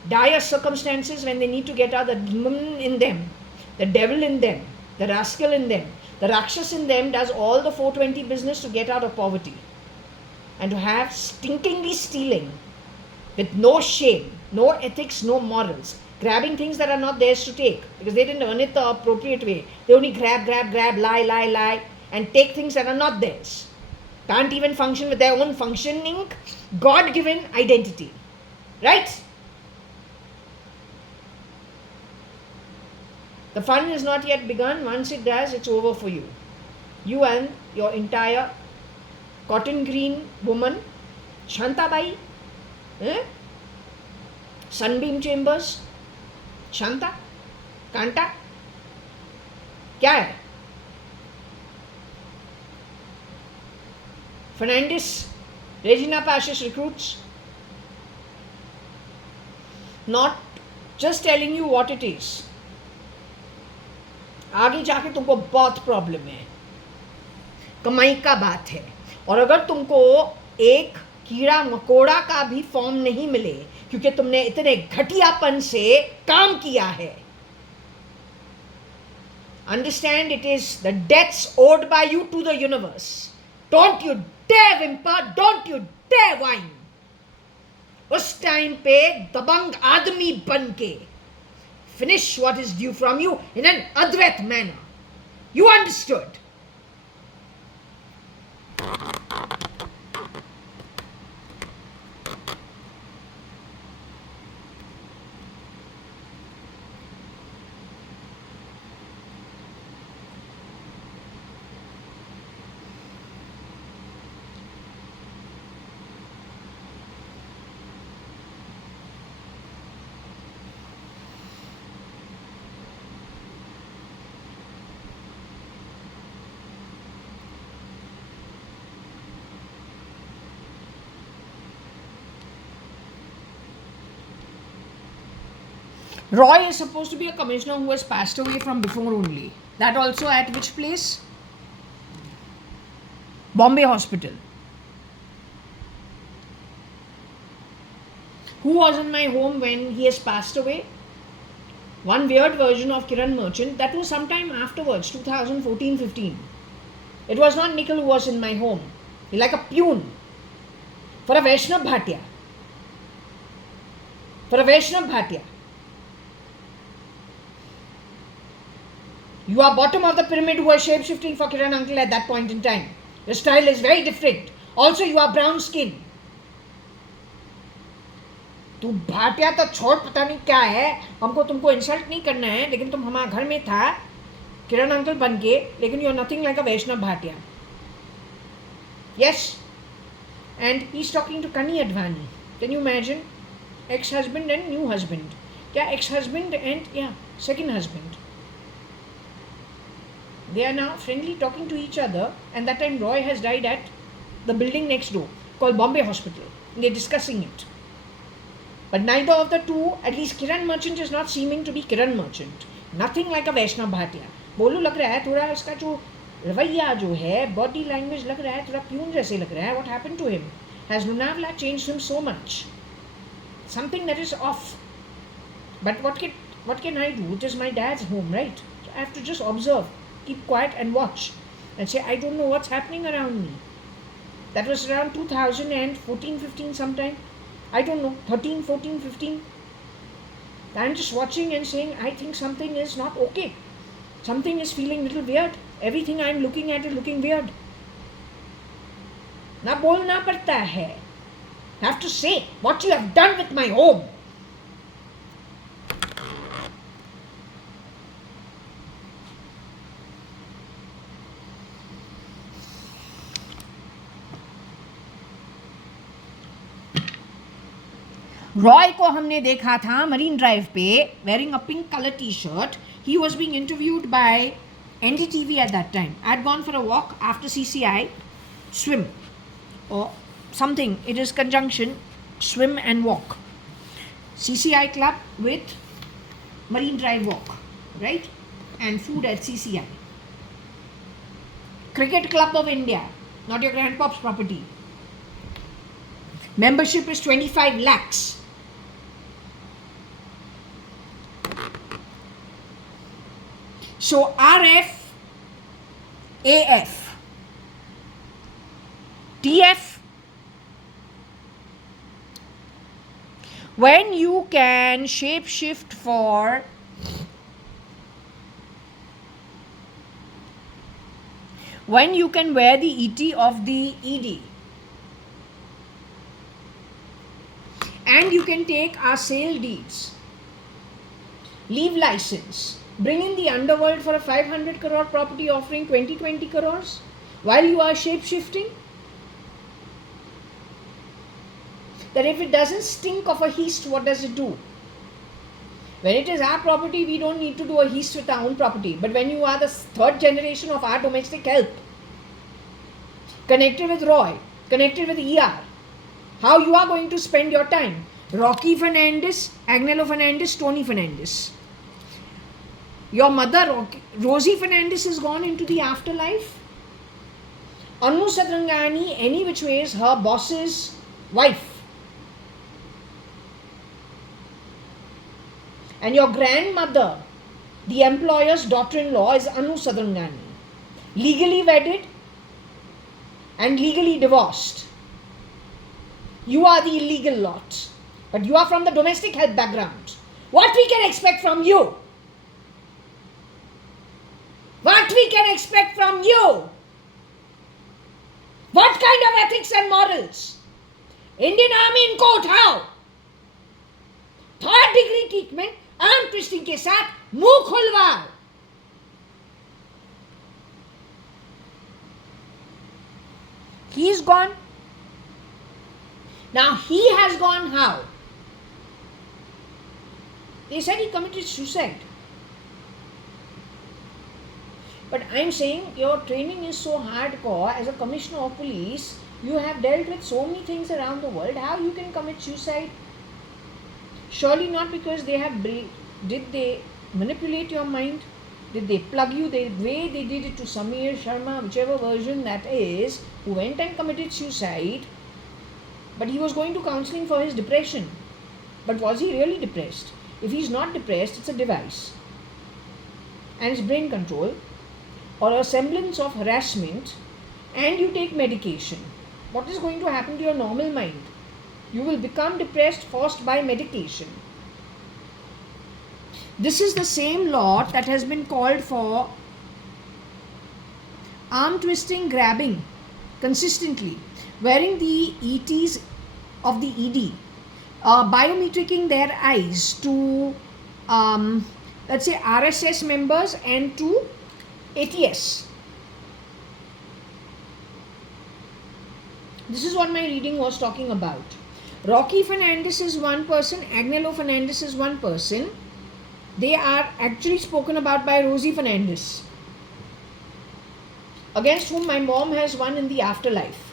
dire circumstances when they need to get out the demon in them, the devil in them, the rascal in them, the rakshas in them does all the 420 business to get out of poverty and to have stinkingly stealing with no shame, no ethics, no morals, grabbing things that are not theirs to take because they didn't earn it the appropriate way. They only grab, lie and take things that are not theirs. Can't even function with their own functioning God-given identity. Right? The fun is not yet begun. Once it does, it's over for you. You and your entire cotton green woman, Shantabai, Sunbeam Chambers, Shanta, Kanta, क्या है? Fernandez, Regina Pacis recruits, not just telling you what it is. आगे जाके तुमको बहुत problem है, कमाई का बात है. और अगर तुमको एक कीड़ा मकोड़ा का भी फॉर्म नहीं मिले क्योंकि तुमने इतने घटियापन से काम किया है, understand it is the debts owed by you to the universe. Don't you dare whimper, don't you dare whine. उस टाइम पे दबंग आदमी बन के finish what is due from you in an Advait manner. You understood? Roy is supposed to be a commissioner who has passed away from before only. That also at which place? Bombay Hospital. Who was in my home when he has passed away? One weird version of Kiran Merchant. That was sometime afterwards, 2014-15. It was not Nikhil who was in my home. He like a peon. For a Vaishnav Bhatia. For a Vaishnav Bhatia. You are bottom of the pyramid who are shape-shifting for Kiran uncle at that point in time. Your style is very different. Also, you are brown skin. तू भाटिया तो छोड़, पता नहीं क्या है, हमको तुमको insult नहीं करना है, लेकिन तुम हमारे घर में था किरण अंकल बन के, लेकिन you are nothing like a Vaishnav Bhatia. Yes, and he's talking to Kani Advani. Can you imagine? Ex-husband and new husband. क्या ex-husband and second husband. They are now friendly talking to each other, and that time Roy has died at the building next door called Bombay Hospital. They're discussing it. But neither of the two, at least Kiran Merchant is not seeming to be Kiran Merchant. Nothing like a Vaishnav Bhatia. बोलू लग रहा है थोड़ा, इसका जो रवैया जो है, बॉडी लैंग्वेज लग रहा है थोड़ा प्यून जैसे लग रहा है. What happened to him? Has Lunavla changed him so much? Something that is off. But what can I do? It is my dad's home, right? So I have to just observe, keep quiet and watch and say, I don't know what's happening around me. That was around 2014-15 sometime. I don't know, 13, 14, 15. I'm just watching and saying, I think something is not okay. Something is feeling a little weird. Everything I'm looking at is looking weird. Na bolna padta hai. I have to say what you have done with my home. Roy को हमने देखा था marine drive पे wearing a pink color t-shirt. He was being interviewed by NDTV at that time. I had gone for a walk after CCI, swim or something. It is conjunction, swim and walk. CCI club with Marine Drive walk, right? And food at CCI. Cricket Club of India, not your grandpop's property. Membership is 25 lakhs. So RF, AF, TF, when you can shapeshift for when you can wear the ET of the ED, and you can take our sale deeds, leave license, bring in the underworld for a 500 crore property offering 20 crores while you are shape-shifting, that if it doesn't stink of a heist, what does it do? When it is our property, we don't need to do a heist with our own property. But when you are the third generation of our domestic help, connected with Roy, connected with ER, how you are going to spend your time? Rocky Fernandez, Agnello Fernandez, Tony Fernandez. Your mother, Rosie Fernandez, is gone into the afterlife. Anu Sadrangani, any which ways, her boss's wife. And your grandmother, the employer's daughter-in-law, is Anu Sadrangani. Legally wedded and legally divorced. You are the illegal lot. But you are from the domestic help background. What we can expect from you? What we can expect from you? What kind of ethics and morals? Indian Army in court, how? Third degree treatment, arm twisting के साथ मुंह खुलवाओ. He is gone. Now he has gone how? They said he committed suicide. But I am saying your training is so hardcore. As a commissioner of police, you have dealt with so many things around the world. How you can commit suicide? Surely not because they have did they manipulate your mind? Did they plug you the way they did it to Samir Sharma, whichever version that is, who went and committed suicide, but he was going to counseling for his depression. But was he really depressed? If he's not depressed, it's a device. And it's brain control or a semblance of harassment, and you take medication. What is going to happen to your normal mind? You will become depressed forced by medication. This is the same lot that has been called for arm twisting, grabbing consistently, wearing the ETs of the ED, biometricking their eyes to, let's say, RSS members and to ATS. This is what my reading was talking about. Rocky Fernandez is one person, Agnello Fernandez is one person. They are actually spoken about by Rosie Fernandez, against whom my mom has won in the afterlife.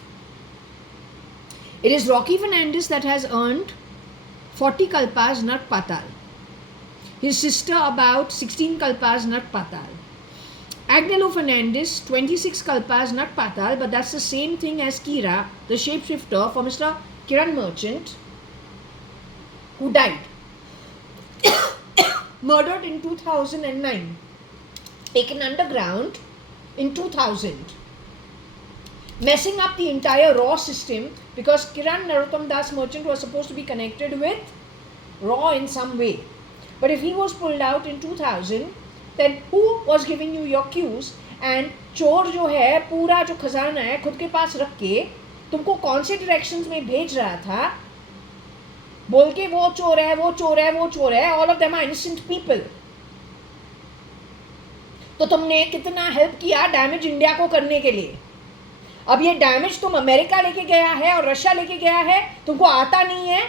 It is Rocky Fernandez that has earned 40 kalpas Nark Patal. His sister about 16 kalpas Nark Patal. Agnello Fernandez 26 kalpas Nark Patal, but that's the same thing as Kira, the shapeshifter for Mr. Kiran Merchant, who died. Murdered in 2009. Taken underground in 2000. Messing up the entire RAW system because Kiran Narottam Das Merchant was supposed to be connected with RAW in some way. But if he was pulled out in 2000, then who was giving you your cues? And चोर जो है पूरा जो खजाना है खुद के पास रख के तुमको कौन से डायरेक्शंस में भेज रहा था बोल के वो चोर है वो चोर है वो चोर है. All of them are innocent people. तो तुमने कितना हेल्प किया डैमेज इंडिया को करने के लिए. अब ये डैमेज तुम अमेरिका लेके गया है और रशिया लेके गया है, तुमको आता नहीं है.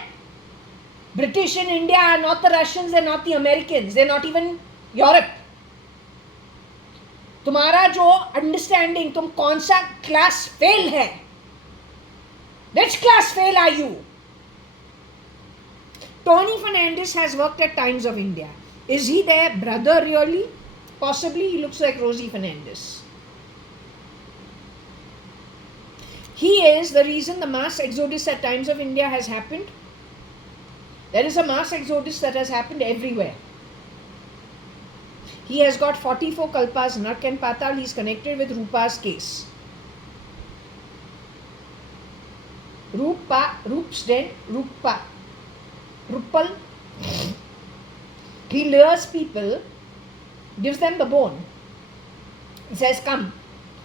British in India are not the Russians, they not the Americans, they not even Europe. तुम्हारा जो अंडरस्टैंडिंग, तुम कौन सा क्लास फेल है? Which class fail are you? Tony Fernandez has worked at Times of India. Is he their brother really? Possibly. He looks like Rosie Fernandez. He is the reason the mass exodus at times of India has happened. There is a mass exodus that has happened everywhere. He has got 44 kalpas, Nark and Patal. He is connected with Rupa's case. Roop's den, Rupal. He lures people, gives them the bone. He says, come,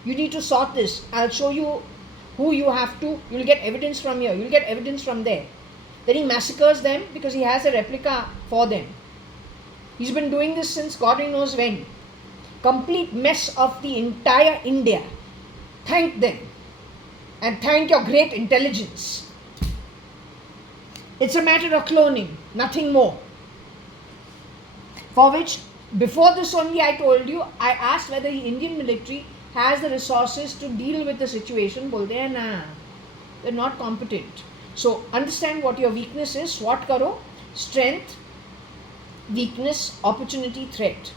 you need to sort this. I'll show you who you have to. You'll get evidence from here. You'll get evidence from there. Then he massacres them because he has a replica for them. He's been doing this since God knows when. Complete mess of the entire India. Thank them. And thank your great intelligence. It's a matter of cloning, nothing more. For which, before this only I told you, I asked whether the Indian military has the resources to deal with the situation. Bolte hain na. They're not competent. So understand what your weakness is. SWOT karo. Strength, weakness, opportunity, threat.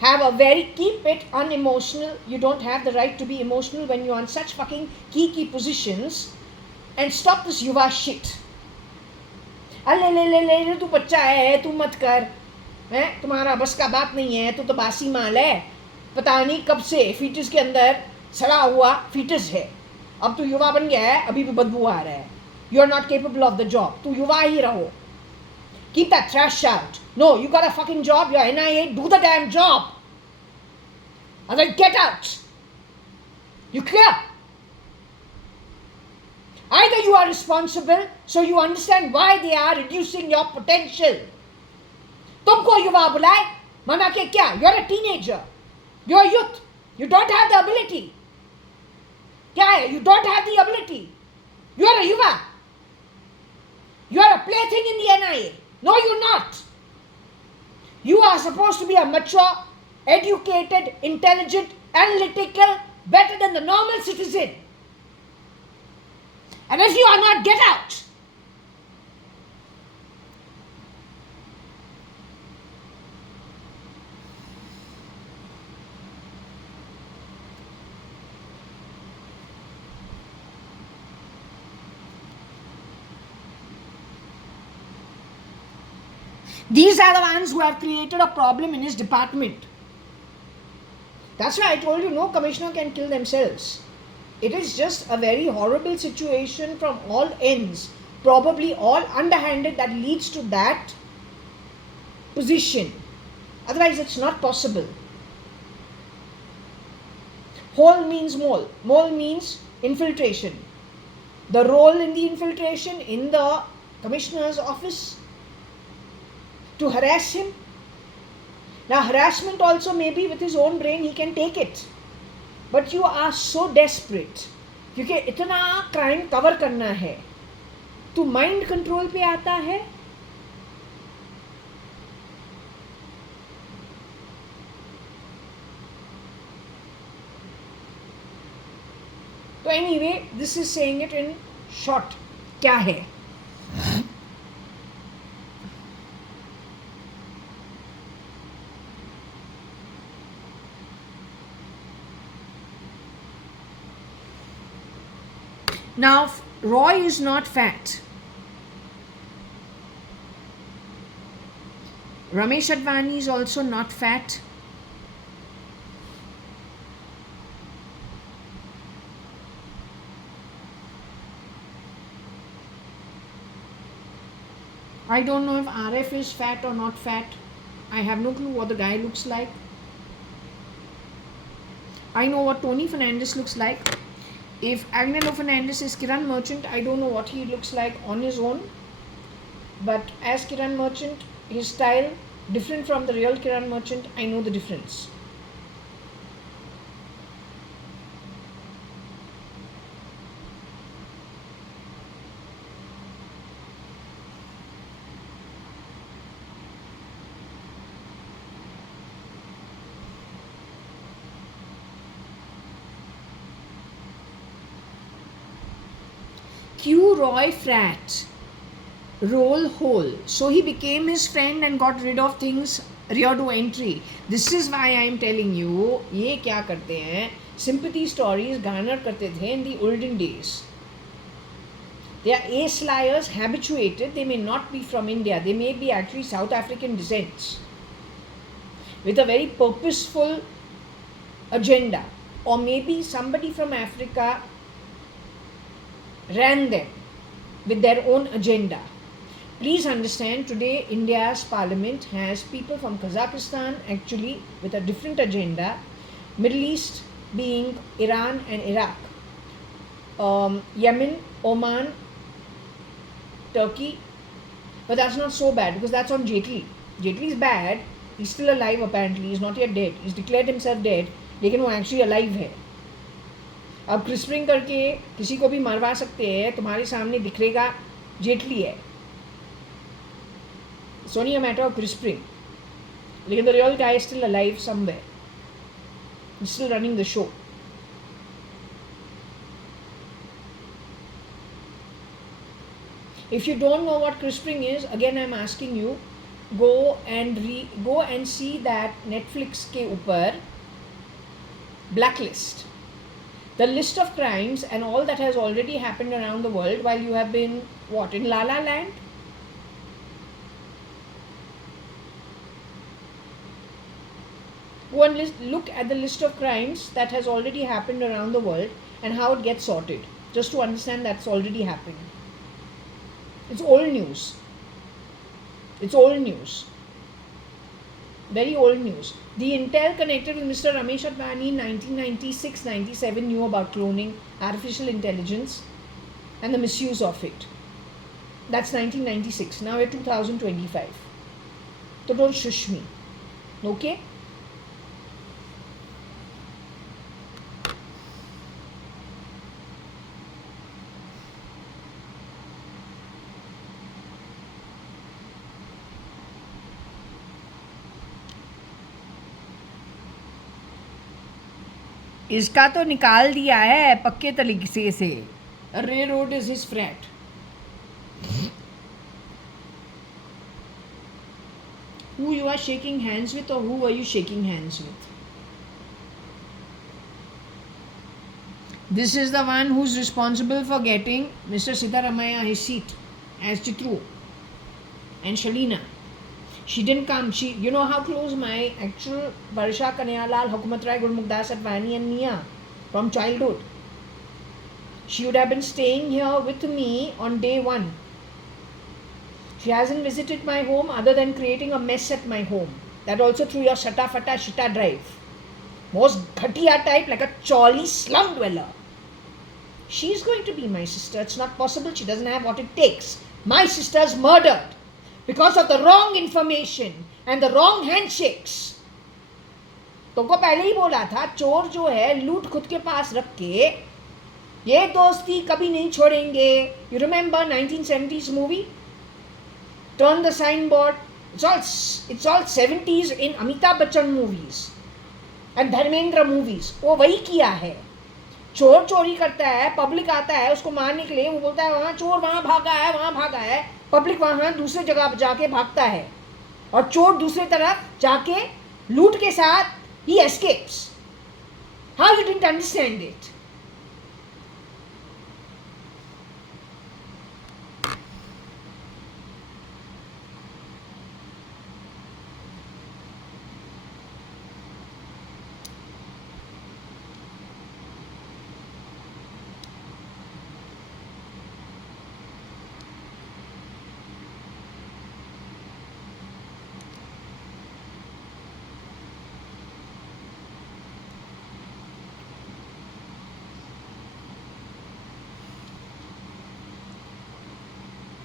Keep it unemotional. You don't have the right to be emotional when you're on such fucking key positions. And stop this yuva shit. ले तू बच्चा है, तू मत कर, हैं, तुम्हारा बस का बात नहीं है, तू तो बासी माल है, पता नहीं कब से फीटस के अंदर सड़ा हुआ फीटस है, अब तू युवा बन गया है, अभी भी बदबू आ रहा है. You are not capable of the job. तू युवा ही रहो. Keep that trash out. No, you got a fucking job. You're NIA. Do the damn job. Otherwise, get out. You clear? Either you are responsible, so you understand why they are reducing your potential. तुमको युवा बुलाए, मना के क्या? You're a teenager. You're a youth. You don't have the ability. क्या है? You don't have the ability. You're a युवा. You're a plaything in the NIA. No, you're not. You are supposed to be a mature, educated, intelligent, analytical, better than the normal citizen. And if you are not, get out. These are the ones who have created a problem in his department. That's why I told you no commissioner can kill themselves. It is just a very horrible situation from all ends, probably all underhanded, that leads to that position. Otherwise, it's not possible. Hole means mole. Mole means infiltration. The role in the infiltration in the commissioner's office, to harass him. Now, harassment also, maybe with his own brain he can take it. But you are so desperate, क्योंकि इतना crime cover करना है, तू mind control पे आता है. तो anyway, this is saying it in short. क्या है? Now, Roy is not fat. Ramesh Advani is also not fat. I don't know if RF is fat or not fat. I have no clue what the guy looks like. I know what Tony Fernandez looks like. If Agnello Fernandez is Kiran Merchant, I don't know what he looks like on his own. But as Kiran Merchant, his style different from the real Kiran Merchant, I know the difference. Q Roy frat, roll hole. So he became his friend and got rid of things Rio to entry. This is why I am telling you, ये क्या करते हैं, sympathy stories garner करते थे in the olden days. They are ace liars, habituated. They may not be from India. They may be actually South African descents with a very purposeful agenda. Or maybe somebody from Africa ran them with their own agenda. Please understand, today India's parliament has people from Kazakhstan actually with a different agenda. Middle East being Iran and Iraq. Yemen, Oman, Turkey. But that's not so bad because that's on Jaitley. Jaitley is bad. He's still alive apparently. He's not yet dead. He's declared himself dead. लेकिन वो actually alive है. अब क्रिस्परिंग करके किसी को भी मरवा सकते हैं. तुम्हारे सामने दिखेगा जेटली है. It's only a matter of crispring. लेकिन the real guy is still alive somewhere. He's still running the show. If you don't know what crispring is, again I'm asking you, go and see that Netflix के ऊपर Blacklist. The list of crimes and all that has already happened around the world while you have been, what, in La La Land? Go and look at the list of crimes that has already happened around the world and how it gets sorted. Just to understand that's already happened. It's old news. It's old news. Very old news. The intel connected with Mr. JAYA.ADVANI in 1996-97 knew about cloning, artificial intelligence and the misuse of it. That's 1996. Now we're 2025. So don't shush me. Okay? इसका तो निकाल दिया है पक्के तरीके से. रे road is his freight. Who you are shaking hands with or who are you shaking hands with? This is the one who's responsible for getting Mr. Sitaramaya his seat as Chitru and Shalina. She didn't come. You know how close my actual Varsha Kanayalal, Hukumat Rai, Gurmukdas Advani and Mia from childhood. She would have been staying here with me on day one. She hasn't visited my home other than creating a mess at my home. That also through your Shata Fata Shita drive. Most ghatiya type, like a choli slum dweller. She's going to be my sister. It's not possible. She doesn't have what it takes. My sister's murdered because of the wrong information and the wrong handshakes. तुमको पहले ही बोला था, चोर जो है लूट खुद के पास रख के ये दोस्ती कभी नहीं छोड़ेंगे. You remember 1970s movie? Turn the signboard. It's all 70s in Amitabh Bachchan movies and Dharmendra movies. वो वही किया है. चोर चोरी करता है, पब्लिक आता है उसको मारने के लिए, वो बोलता है वहाँ चोर वहाँ भागा है, पब्लिक वहाँ दूसरे जगह जाके भागता है और चोर दूसरे तरफ जाके लूट के साथ he escapes. How you didn't understand it?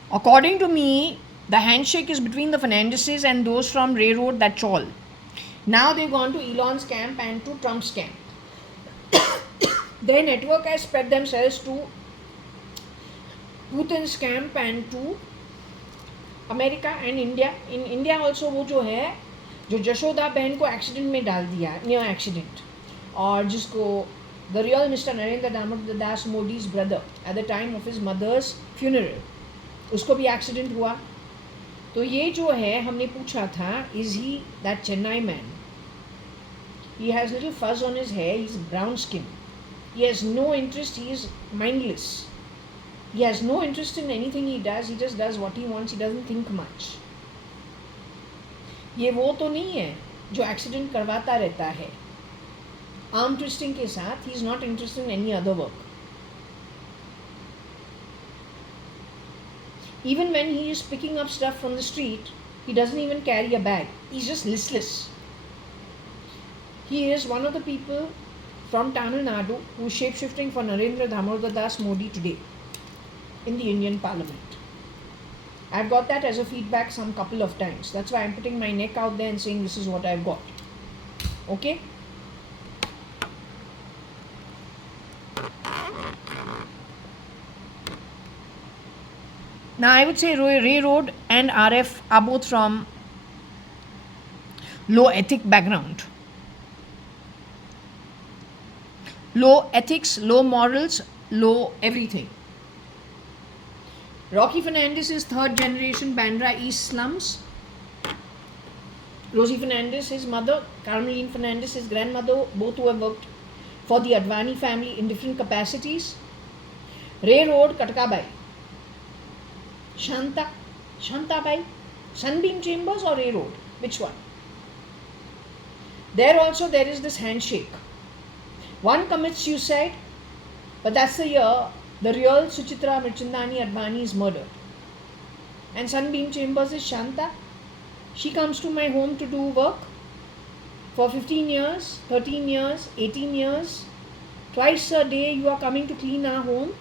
According to me, the handshake is between the Fernandeses and those from Railroad, that's all. Now they've gone to Elon's camp and to Trump's camp. Their network has spread themselves to Putin's camp and to America and India. In India also वो जो है, जो जशोदा बहन को accident में डाल दिया, near accident, और जिसको the real Mr. Narendra Damodar Das Modi's brother at the time of his mother's funeral, उसको भी एक्सीडेंट हुआ. तो ये जो है हमने पूछा था, is he that Chennai man? He has little fuzz on his hair, he's brown skin. He has no interest, he is mindless. He has no interest in anything he does, he just does what he wants, he doesn't think much. ये वो तो नहीं है जो accident करवाता रहता है arm twisting के साथ. He is not interested in any other work. Even when he is picking up stuff from the street, he doesn't even carry a bag. He's just listless. He is one of the people from Tamil Nadu who is shape-shifting for Narendra Damodar Das Modi today in the Indian Parliament. I've got that as a feedback some couple of times. That's why I'm putting my neck out there and saying this is what I've got. Okay? Now I would say Ray Road and RF are both from low ethic background. Low ethics, low morals, low everything. Rocky Fernandez is third generation Bandra East slums. Rosie Fernandez, his mother, Carmeline Fernandez, his grandmother, both who have worked for the Advani family in different capacities. Ray Road, Katkabai. Shanta Bai, Sunbeam Chambers or Ray Road? Which one? There also there is this handshake. One commits suicide, but that's the year the real Suchitra Mirchandani Advani is murdered. And Sunbeam Chambers is Shanta. She comes to my home to do work for 15 years, 13 years, 18 years. Twice a day you are coming to clean our home.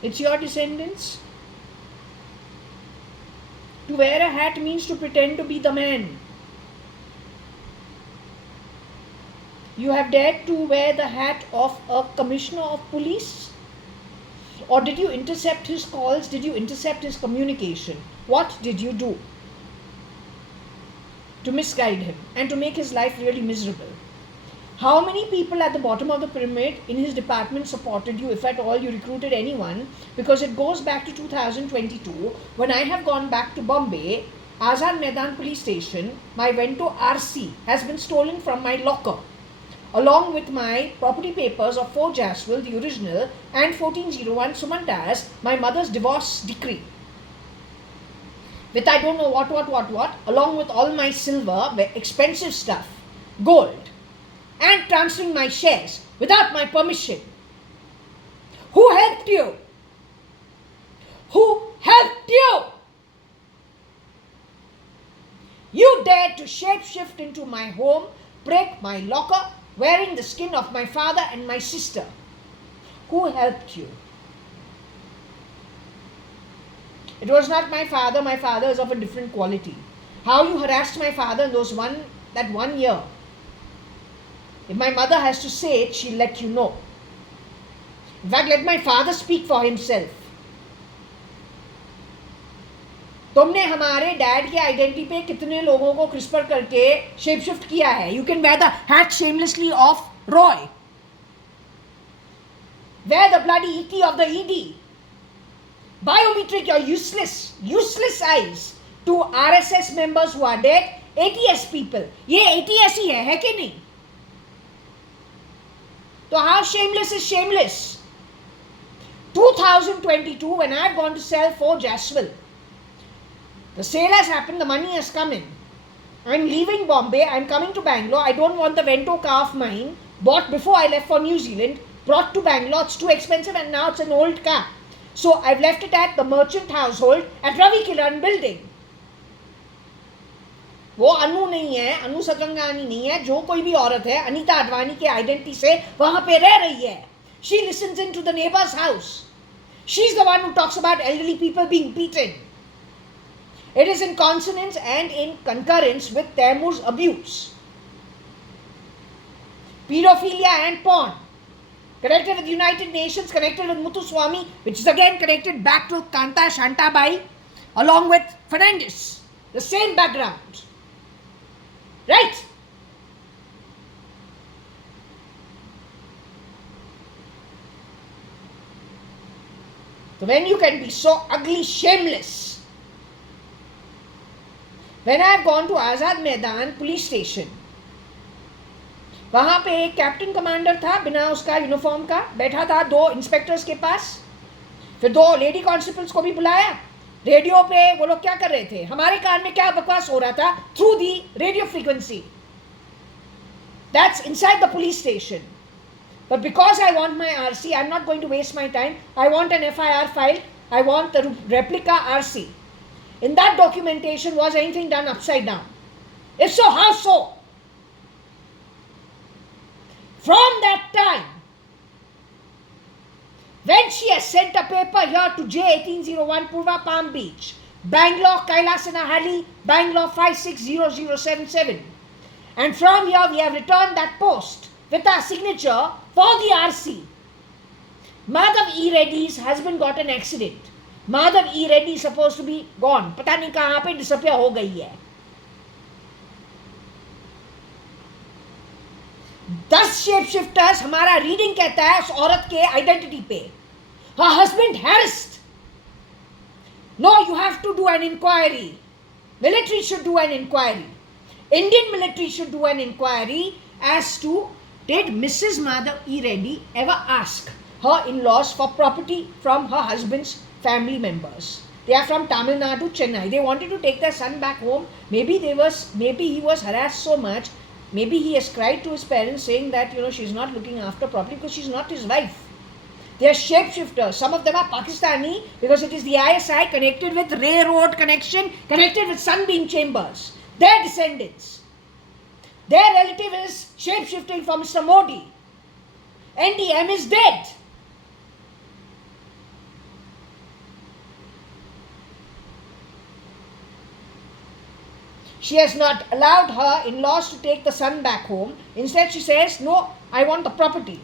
It's your descendants. To wear a hat means to pretend to be the man. You have dared to wear the hat of a commissioner of police? Or did you intercept his calls? Did you intercept his communication? What did you do to misguide him and to make his life really miserable? How many people at the bottom of the pyramid in his department supported you, if at all you recruited anyone? Because it goes back to 2022 when I have gone back to Bombay. Azad Maidan police station, my Vento RC has been stolen from my locker, along with my property papers of 4 Jaswell, the original, and 1401 Sumantas, my mother's divorce decree. With I don't know what, along with all my silver, expensive stuff, gold, and transferring my shares without my permission. Who helped you? Who helped you? You dared to shapeshift into my home, break my locker, wearing the skin of my father and my sister. Who helped you? It was not my father. My father is of a different quality. How you harassed my father in that one year. If my mother has to say it, she'll let you know. In fact, let my father speak for himself. तुमने हमारे dad के identity पे कितने लोगों को CRISPR करके shape shift किया है? You can wear the hat shamelessly of Roy. Wear the bloody ET of the ED. Biometric your useless eyes to RSS members who are dead, ATS people. ये ATS ही है कि नहीं? So how shameless is shameless? 2022, when I've gone to sell 4 Jaswell, the sale has happened, the money has come in. I'm leaving Bombay, I'm coming to Bangalore. I don't want the Vento car of mine, bought before I left for New Zealand, brought to Bangalore. It's too expensive and now it's an old car. So I've left it at the merchant household at Ravi Kiran building. वो अनु नहीं है, अनु सतरंगानी नहीं है, जो कोई भी औरत है अनीता अडवाणी के आइडेंटिटी से वहां पे रह रही है. She listens into the neighbor's house. She's the one who talks about elderly people being beaten. It is in consonance and in concurrence with Taimur's abuse. Pedophilia and porn. Connected with the United Nations, connected with Muthuswamy, which is again connected back to Kanta Shantabai, along with Fernandez. The same background. Right? So when you can be so ugly, shameless. When I have gone to Azad Maidan police station, वहां पे एक captain commander था बिना उसका uniform का, बैठा था 2 inspectors के पास, फिर 2 लेडी कांस्टेबल्स को भी बुलाया. रेडियो पे वो लोग क्या कर रहे थे, हमारे कान में क्या बकवास हो रहा था through the radio frequency. That's inside the police station. But because I want my RC, I'm not going to waste my time. I want an FIR filed. I want the replica RC. In that documentation, was anything done upside down? If so, how so? From that time, when she has sent a paper here to J1801 Purva Palm Beach, Bangalore, Kailasanahalli, Bangalore 560077. And from here we have returned that post with our signature for the RC. Madhav E. Reddy's husband got an accident. Madhav E. Reddy is supposed to be gone. पता नहीं कहाँ पे disappear हो गई है. 10 shapeshifters हमारा reading कहता है उस औरत के आइडेंटिटी पे. Her husband harassed. No, you have to do an inquiry. Military should do an inquiry. Indian military should do an inquiry as to, did Mrs. Madhav E. Reddy ever ask her in-laws for property from her husband's family members? They are from Tamil Nadu, Chennai. They wanted to take their son back home. Maybe he was harassed so much. Maybe he has cried to his parents saying that, she's not looking after properly because she's not his wife. They are shapeshifters. Some of them are Pakistani because it is the ISI connected with railroad connection, connected with sunbeam chambers. Their descendants. Their relative is shapeshifting for Mr. Modi. NDM is dead. She has not allowed her in-laws to take the son back home. Instead, she says, no, I want the property.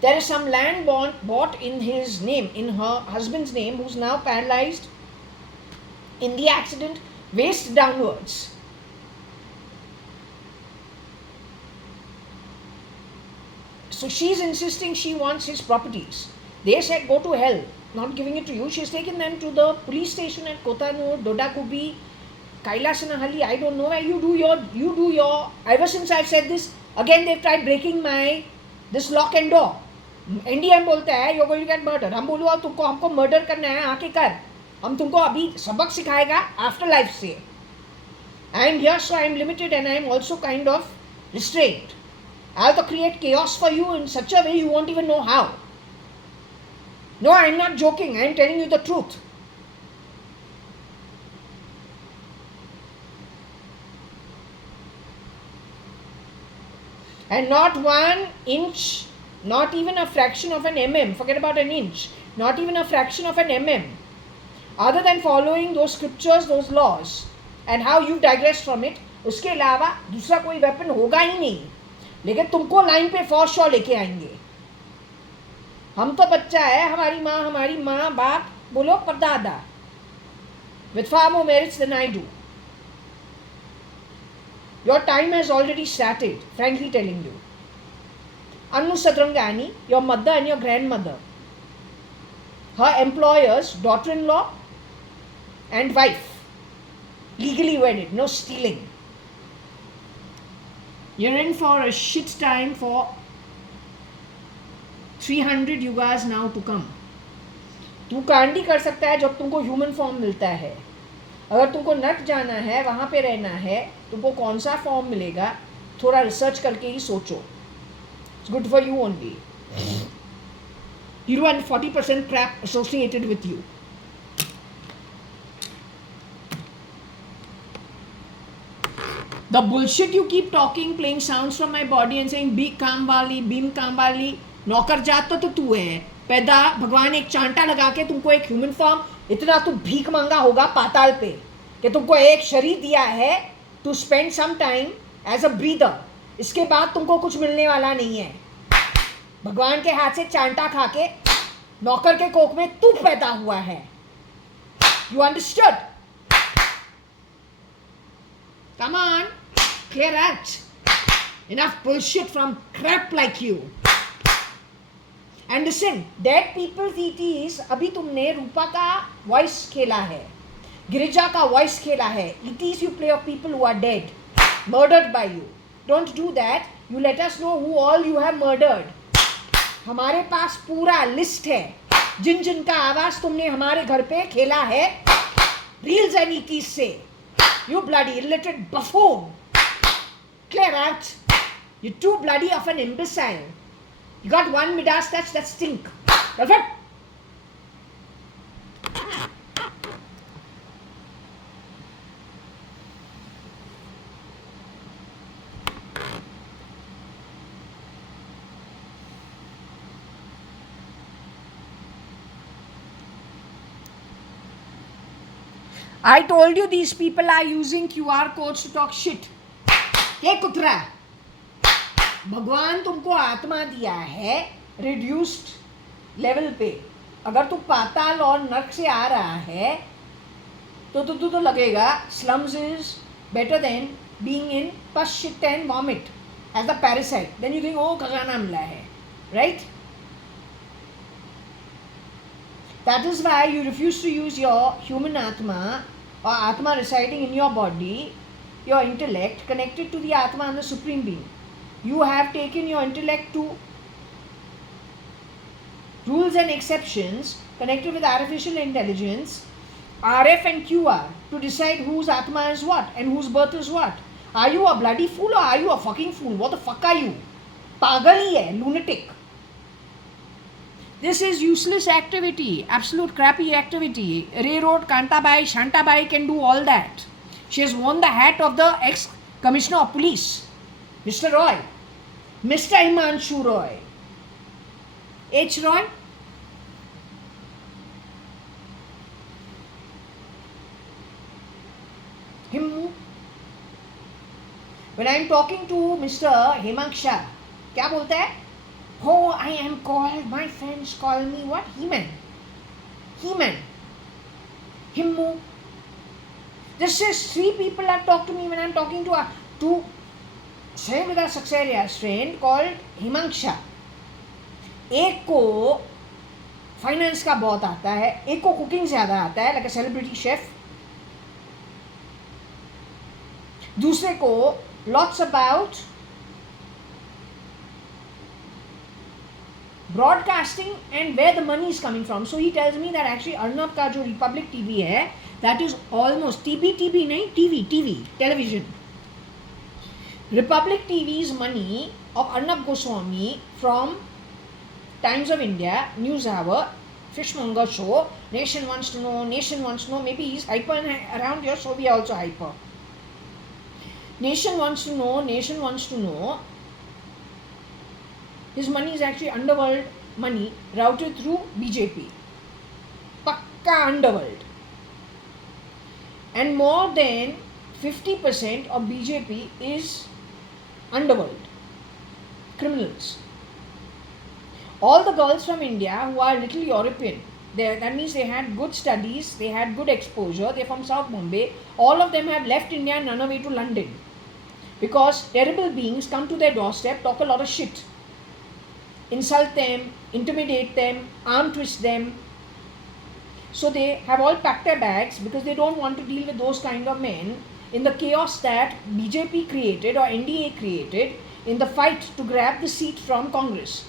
There is some land bought in his name, in her husband's name, who's now paralyzed in the accident, waist downwards. So she's insisting she wants his properties. They said, go to hell, not giving it to you. She's taken them to the police station at Kotanur, Dodakubi, Kailasanahalli, I don't know where. You do your, ever since I've said this, again they've tried breaking this lock and door. NDM बोलता है you're going to get murdered. हम बोलूँ तुमको हमको murder करना है आके कर. हम तुमको अभी सबक सिखाएगा आफ्टर लाइफ से. I am here, so I am limited and I am also kind of restrained. I have to create chaos for you in such a way you won't even know how. No, I am not joking. I am telling you the truth. And not 1 inch, not even a fraction of an mm, forget about an inch, not even a fraction of an mm, other than following those scriptures, those laws, and how you digress from it, उसके अलावा दूसरा कोई weapon होगा ही नहीं. लेकिन तुमको line पे for sure लेके आएंगे. हम तो बच्चा है, हमारी माँ बाप बोलो परदादा, with far more merits than I do. Your time has already started, frankly telling you. Annu Sadrangani, your mother and your grandmother, her employer's daughter-in-law and wife, legally wedded, no stealing. You're in for a shit time for 300 yugas now to come. तू कांडी कर सकता है जब तुमको human form मिलता है. अगर तुमको नट जाना है, वहाँ पे रहना है, तुमको कौन सा फॉर्म मिलेगा, थोड़ा रिसर्च करके ही सोचो. It's good for you only. You do have 40% crap associated with you. The bullshit you keep talking, playing sounds from my body and saying be कामवाली, बीम कामवाली, नौकर जात तो तू है. पैदा भगवान एक चांटा लगा के तुमको एक ह्यूमन फॉर्म, इतना तू भीख मांगा होगा पाताल पे कि तुमको एक शरीर दिया है to spend some time as a breather. इसके बाद तुमको कुछ मिलने वाला नहीं है. भगवान के हाथ से चांटा खा के नौकर के कोख में तू पैदा हुआ है. You understood? Come on, clear out. Enough bullshit from crap like you. And listen, dead peoples ETs, अभी तुमने रूपा का वॉइस खेला है, गिरिजा का वॉइस खेला है. ETs you play of people who are dead, murdered by you. Don't do that. You let us know who all you have murdered. हमारे पास पूरा लिस्ट है जिन जिन का आवाज तुमने हमारे घर पे खेला है रील्स एंड ईटीज से. You bloody illiterate buffoon. Clear out. You're too bloody of an imbecile. You got one Midas touch that stink. That's it. I told you these people are using QR codes to talk shit. ये कुतरा, भगवान तुमको आत्मा दिया है reduced level पे. अगर तू पाताल और नरक से आ रहा है तो लगेगा slums is better than being in pus, shit and vomit as a parasite. Then you think, oh, खजाना मिला है, right? That is why you refuse to use your human atma or atma residing in your body, your intellect connected to the atma and the supreme being. You have taken your intellect to rules and exceptions connected with artificial intelligence, RF and QR, to decide whose atma is what and whose birth is what. Are you a bloody fool or are you a fucking fool? What the fuck are you? Pagal hi hai, lunatic. This is useless activity, absolute crappy activity. Railroad Kantabai, Shantabai can do all that. She has worn the hat of the ex-commissioner of police, Mr. Roy, Mr. Himanshu Roy. H. Roy? Him. When I am talking to Mr. Himansha, क्या बोलता है? Oh, I am called, my friends call me what? He-Man. He-Man. Himmu. This is 3 people that talk to me when I am talking to Sayamida Saxaria's friend called Himansha. एक को finance का बहुत आता है, एक को कुकिंग ज़्यादा आता है, लाइक अ सेलिब्रिटी शेफ. दूसरे को lots about broadcasting and where the money is coming from. So he tells me that actually Arnab का जो Republic TV है, that is almost TV नहीं, TV television. Republic TV's money of Arnab Goswami from Times of India, News Hour, Fishmonger Show, Nation Wants to Know, maybe he's hyper around here, so we are also hyper. Nation wants to know. His money is actually underworld money routed through BJP. Pakka underworld. And more than 50% of BJP is underworld. Criminals. All the girls from India who are little European, that means they had good studies, they had good exposure, they're from South Bombay, all of them have left India and run away to London. Because terrible beings come to their doorstep, talk a lot of shit. Insult them, intimidate them, arm twist them. So they have all packed their bags because they don't want to deal with those kind of men in the chaos that BJP created or NDA created in the fight to grab the seat from Congress.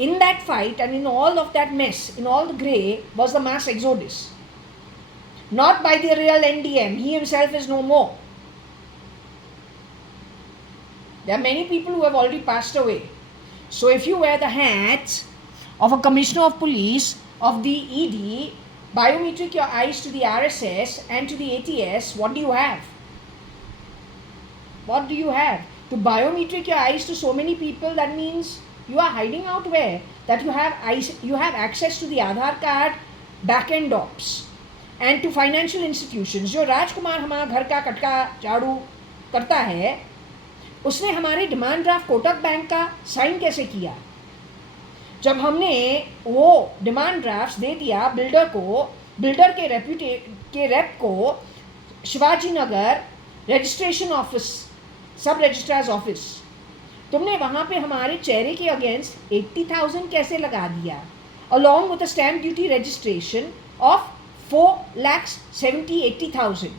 In that fight and in all of that mess, in all the grey, was the mass exodus. Not by the real NDM. He himself is no more. There are many people who have already passed away. So if you wear the hats of a commissioner of police, of the ED, biometric your eyes to the RSS and to the ATS, what do you have? What do you have? To biometric your eyes to so many people, that means you are hiding out where? That you have access to the Aadhaar card back-end ops and to financial institutions. जो राजकुमार हमारा घर का कटका झाड़ू करता है, उसने हमारे demand draft Kotak bank का साइन कैसे किया? जब हमने वो डिमांड ड्राफ्ट दे दिया बिल्डर को, बिल्डर के रेप को शिवाजी नगर रजिस्ट्रेशन ऑफिस, सब रजिस्ट्रार्स ऑफिस, तुमने वहाँ पे हमारे चेहरे के अगेंस्ट 80,000 कैसे लगा दिया, along with a stamp duty registration of 4,70,80,000?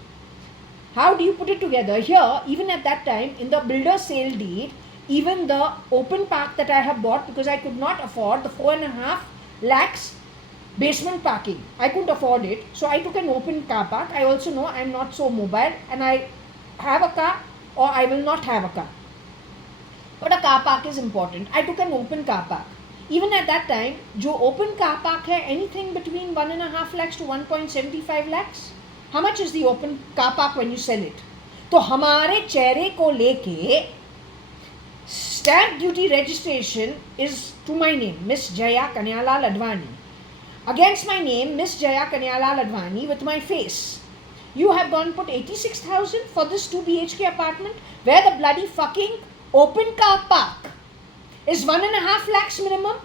How do you put it together? Here, even at that time, in the builder sale deed, even the open park that I have bought, because I could not afford the 4.5 lakhs basement parking. I couldn't afford it, so I took an open car park. I also know I am not so mobile, and I have a car or I will not have a car. But a car park is important. I took an open car park. Even at that time, जो open car park है, anything between 1.5 lakhs to 1.75 lakhs. How much is the open car park when you sell it? तो हमारे चेहरे को लेके stamp duty registration is to my name, Miss Jaya Kanyalal Advani. Against my name, Miss Jaya Kanyalal Advani, with my face. You have gone put 86,000 for this 2 BHK apartment, where the bloody fucking open car park is 1.5 lakhs minimum.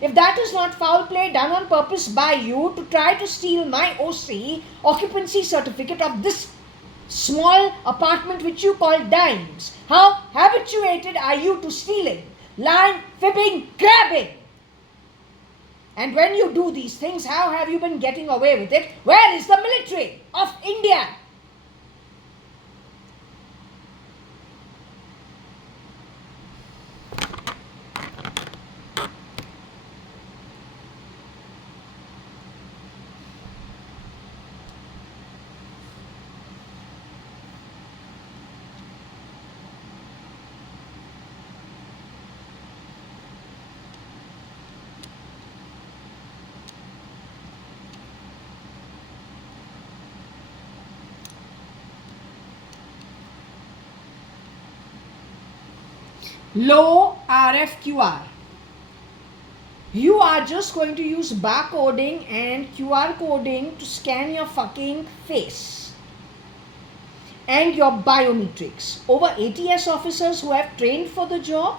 If that is not foul play done on purpose by you to try to steal my OC, occupancy certificate, of this small apartment which you call dimes, how habituated are you to stealing, lying, fibbing, grabbing? And when you do these things, how have you been getting away with it? Where is the military of India? Low RFQR. You are just going to use barcoding and QR coding to scan your fucking face and your biometrics. Over ATS officers who have trained for the job.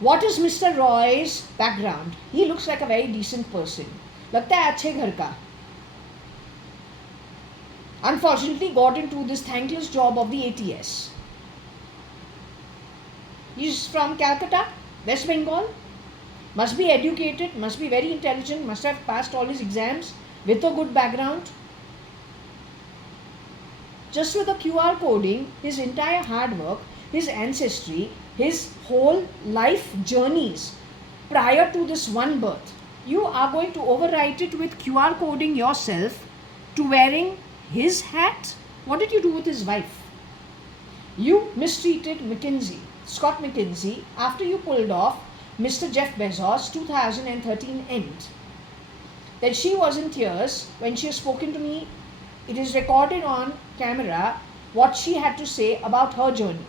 What is Mr. Roy's background? He looks like a very decent person. लगता है अच्छे घर का. Unfortunately got into this thankless job of the ATS. He's from Calcutta, West Bengal, must be educated, must be very intelligent, must have passed all his exams with a good background. Just with the QR coding, his entire hard work, his ancestry, his whole life journeys prior to this one birth, you are going to overwrite it with QR coding yourself to wearing his hat? What did you do with his wife? You mistreated Scott McKinsey, after you pulled off Mr. Jeff Bezos' 2013 end. That she was in tears when she has spoken to me. It is recorded on camera what she had to say about her journey.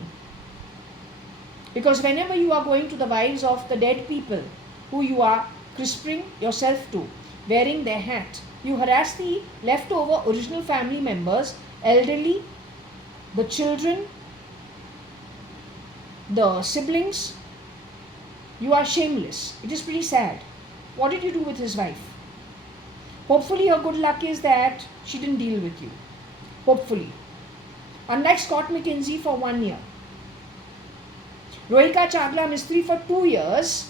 Because whenever you are going to the wives of the dead people who you are crisping yourself to, wearing their hat, you harass the leftover original family members, elderly, the children, the siblings. You are shameless. It is pretty sad. What did you do with his wife? Hopefully her good luck is that she didn't deal with you. Hopefully. Unlike Scott McKinsey for 1 year. Rohika Chagla Mistry for 2 years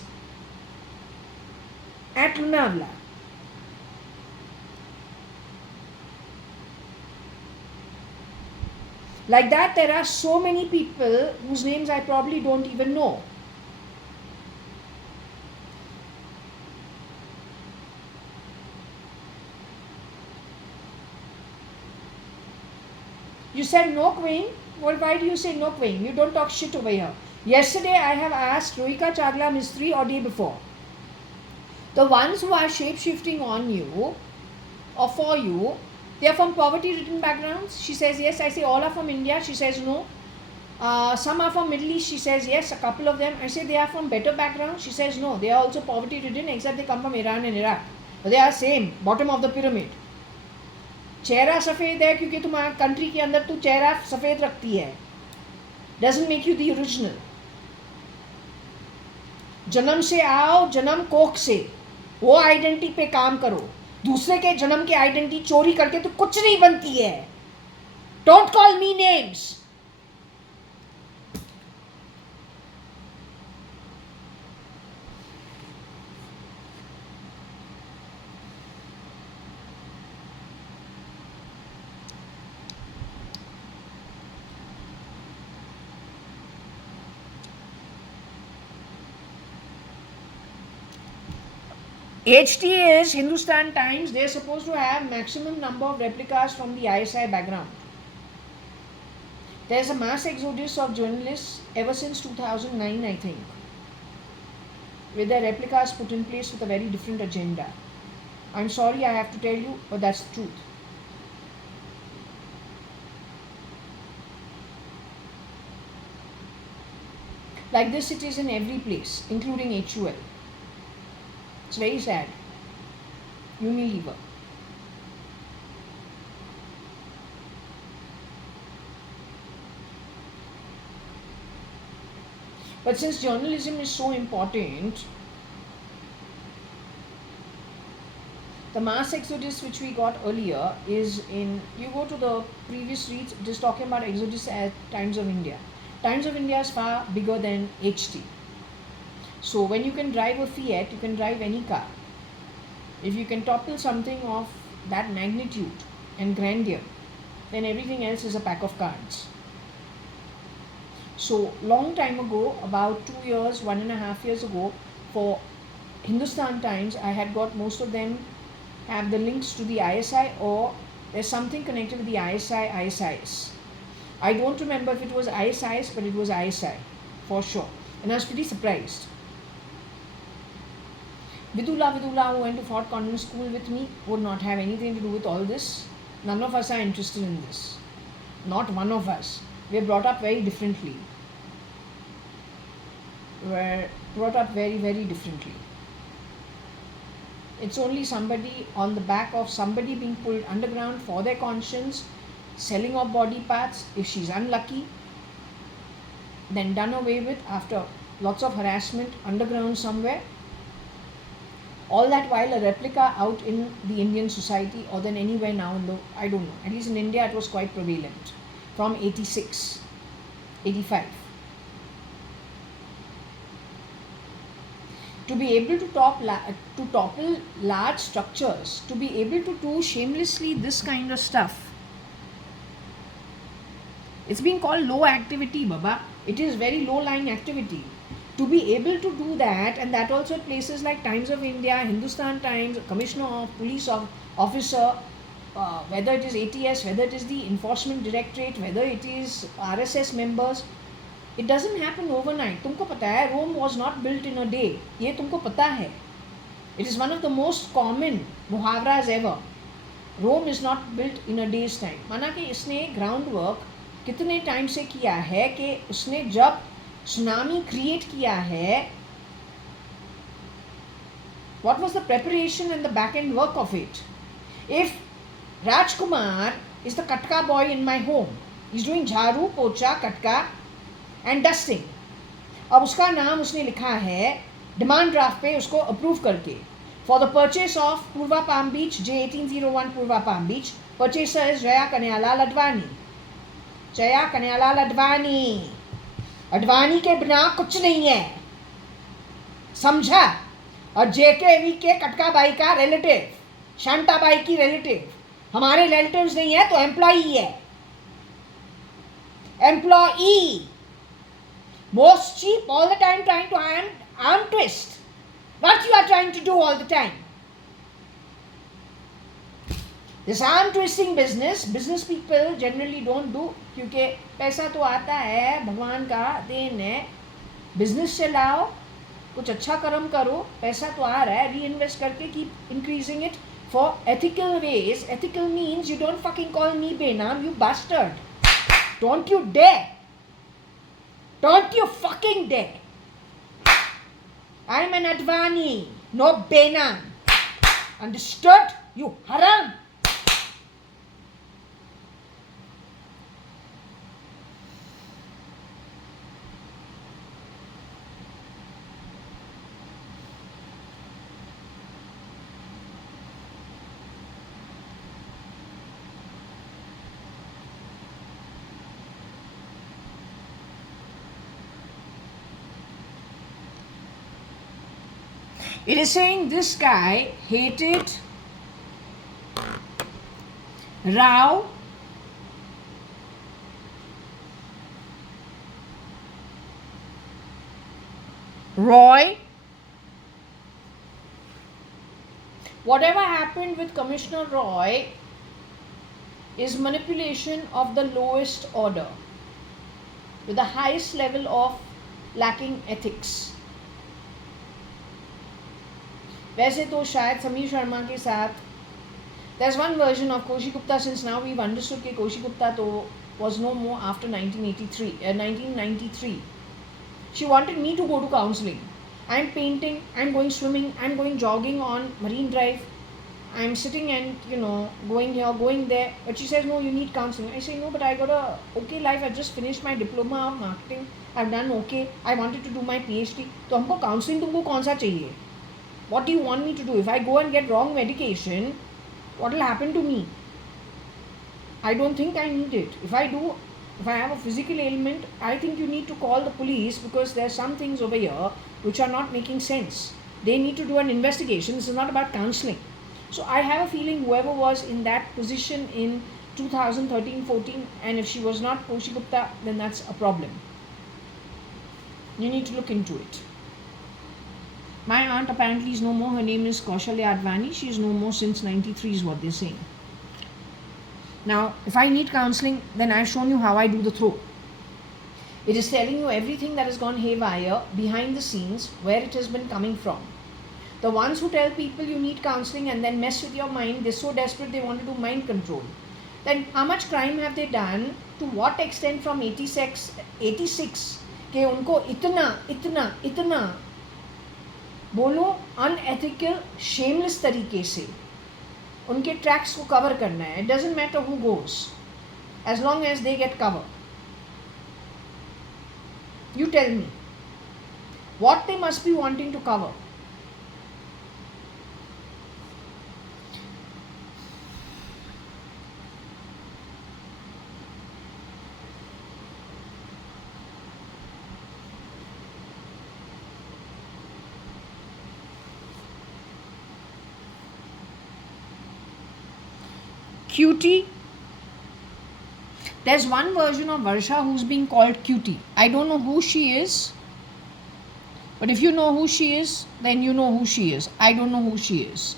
at Lunavla. Like that, there are so many people whose names I probably don't even know. You said no queen? Well, why do you say no queen? You don't talk shit over here. Yesterday I have asked Rohika Chagla Mistry, or day before. The ones who are shape-shifting on you or for you, they are from poverty-ridden backgrounds? She says yes. I say all are from India. She says no. Some are from Middle East. She says yes, a couple of them. I say they are from better backgrounds. She says no, they are also poverty-ridden, except they come from Iran and Iraq. But they are same, bottom of the pyramid. चेहरा सफ़ेद है क्योंकि तुम्हारे country के अंदर तू चेहरा सफ़ेद रखती है. Doesn't make you the original. जन्म से आओ, जन्म कोख से, वो आइडेंटिटी पे काम करो. दूसरे के जन्म के आइडेंटिटी चोरी करके तो कुछ नहीं बनती है. Don't call me names. HT is Hindustan Times. They're supposed to have maximum number of replicas from the ISI background. There's a mass exodus of journalists ever since 2009, I think, with their replicas put in place with a very different agenda. I'm sorry I have to tell you, but that's the truth. Like this it is in every place, including HUL. It's very sad. Unilever. But since journalism is so important, the mass exodus which we got earlier is in, you go to the previous reads, it is talking about exodus at Times of India. Times of India is far bigger than HT. So when you can drive a Fiat, you can drive any car. If you can topple something of that magnitude and grandeur, then everything else is a pack of cards. So long time ago, about 2 years, 1.5 years ago, for Hindustan Times, I had got most of them have the links to the ISI, or there's something connected with the ISIS. I don't remember if it was ISIS, but it was ISI for sure. And I was pretty surprised. Vidula, who went to Fort Convent School with me, would not have anything to do with all this. None of us are interested in this. Not one of us. We are brought up very differently. We're brought up very, very differently. It's only somebody on the back of somebody being pulled underground for their conscience, selling of body parts, if she's unlucky, then done away with after lots of harassment underground somewhere. All that while a replica out in the Indian society, or then anywhere now in the, I don't know, at least in India it was quite prevalent from 86, 85. To be able to topple large structures, to be able to do shamelessly this kind of stuff, it's being called low activity, Baba. It is very low lying activity. To be able to do that, and that also at places like Times of India, Hindustan Times, Commissioner of Police Officer, whether it is ATS, whether it is the Enforcement Directorate, whether it is RSS members, it doesn't happen overnight. तुमको पता है, Rome was not built in a day. ये तुमको पता है. It is one of the most common muhavras ever. Rome is not built in a day's time. माना कि इसने ग्राउंड वर्क कितने टाइम से किया है कि उसने जब सुनामी क्रिएट किया है, what was the preparation and the back end work of it? If Rajkumar is the katka boy in my home, he's doing jharu, pocha, katka and dusting. अब उसका नाम उसने लिखा है डिमांड ड्राफ्ट पे उसको अप्रूव करके, for the purchase of Purva Palm Beach, J1801 Purva Palm Beach, purchaser is Jaya Kanyalal Advani. Jaya Kanyalal Advani. Advani के बिना कुछ नहीं है, समझा? और जेकेवी के कटका बाई का रिलेटिव, शांता बाई की रिलेटिव, हमारे रिलेटिव्स नहीं है तो एम्प्लॉई है, employee. Most cheap, all the time trying to arm twist. What you are trying to do all the time? This arm twisting business people generally don't do, क्योंकि पैसा तो आता है, भगवान का देन है, बिजनेस चलाओ, कुछ अच्छा कर्म करो, पैसा तो आ रहा है, रीइन्वेस्ट करके keep increasing it for ethical ways. Ethical means you don't fucking call me Benam, you bastard. Don't you dare. Don't you fucking dare. I'm an Advani, no Benam. Understood? You haram. It is saying this guy hated Rao Roy Whatever happened with Commissioner Roy is manipulation of the lowest order with the highest level of lacking ethics. वैसे तो शायद समीर शर्मा के साथ there's one version of Koshi Gupta, since now we've understood that Koshi Gupta to was no more after 1993. She wanted me to go to counseling. I'm painting, I'm going swimming, I'm going jogging on Marine Drive, I'm sitting and going here, going there. But she says, no, you need counseling. I say, no, but I got a okay life. I just finished my diploma of marketing. I've done okay. I wanted to do my PhD. तो हमको counseling तुमको कौन सा चाहिए? What do you want me to do? If I go and get wrong medication, what will happen to me? I don't think I need it. If I have a physical ailment, I think you need to call the police, because there are some things over here which are not making sense. They need to do an investigation. This is not about counseling. So I have a feeling whoever was in that position in 2013-14, and if she was not Koshi Gupta, then that's a problem. You need to look into it. My aunt apparently is no more. Her name is JAYA.ADVANI. She is no more since 93 is what they're saying. Now, if I need counseling, then I've shown you how I do the throw. It is telling you everything that has gone haywire behind the scenes, where it has been coming from. The ones who tell people you need counseling and then mess with your mind, they're so desperate they want to do mind control. Then how much crime have they done? To what extent from 86 के उनको इतना बोलो unethical, shameless तरीके से उनके tracks को cover करना है. It doesn't matter who goes, as long as they get cover. You tell me what they must be wanting to cover. Cutie. There's one version of Varsha who's being called Cutie. I don't know who she is, but if you know who she is, then you know who she is. I don't know who she is.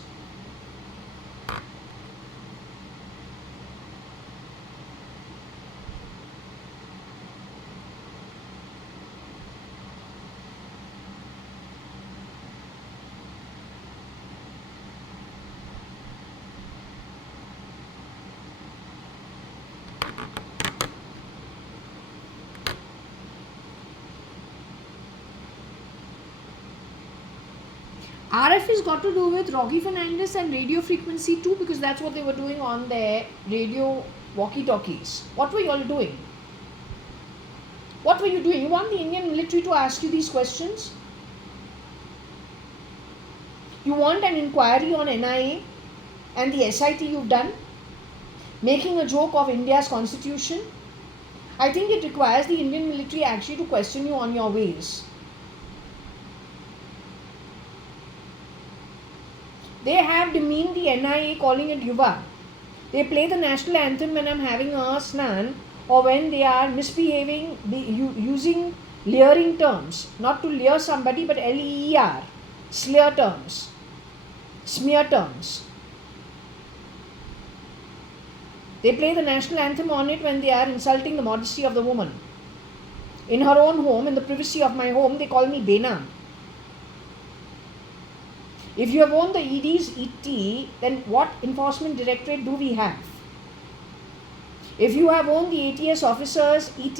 RF has got to do with Rocky Fernandez and radio frequency too, because that's what they were doing on their radio walkie-talkies. What were you all doing? What were you doing? You want the Indian military to ask you these questions? You want an inquiry on NIA and the SIT you've done? Making a joke of India's constitution? I think it requires the Indian military actually to question you on your ways. They have demeaned the NIA, calling it Yuva. They play the national anthem when I'm having a snan, or when they are misbehaving, using leering terms. Not to leer somebody, but LEER. Smear terms. Smear terms. They play the national anthem on it when they are insulting the modesty of the woman. In her own home, in the privacy of my home, they call me Bena. If you have owned the ED's ET, then what enforcement directorate do we have? If you have owned the ATS officer's ET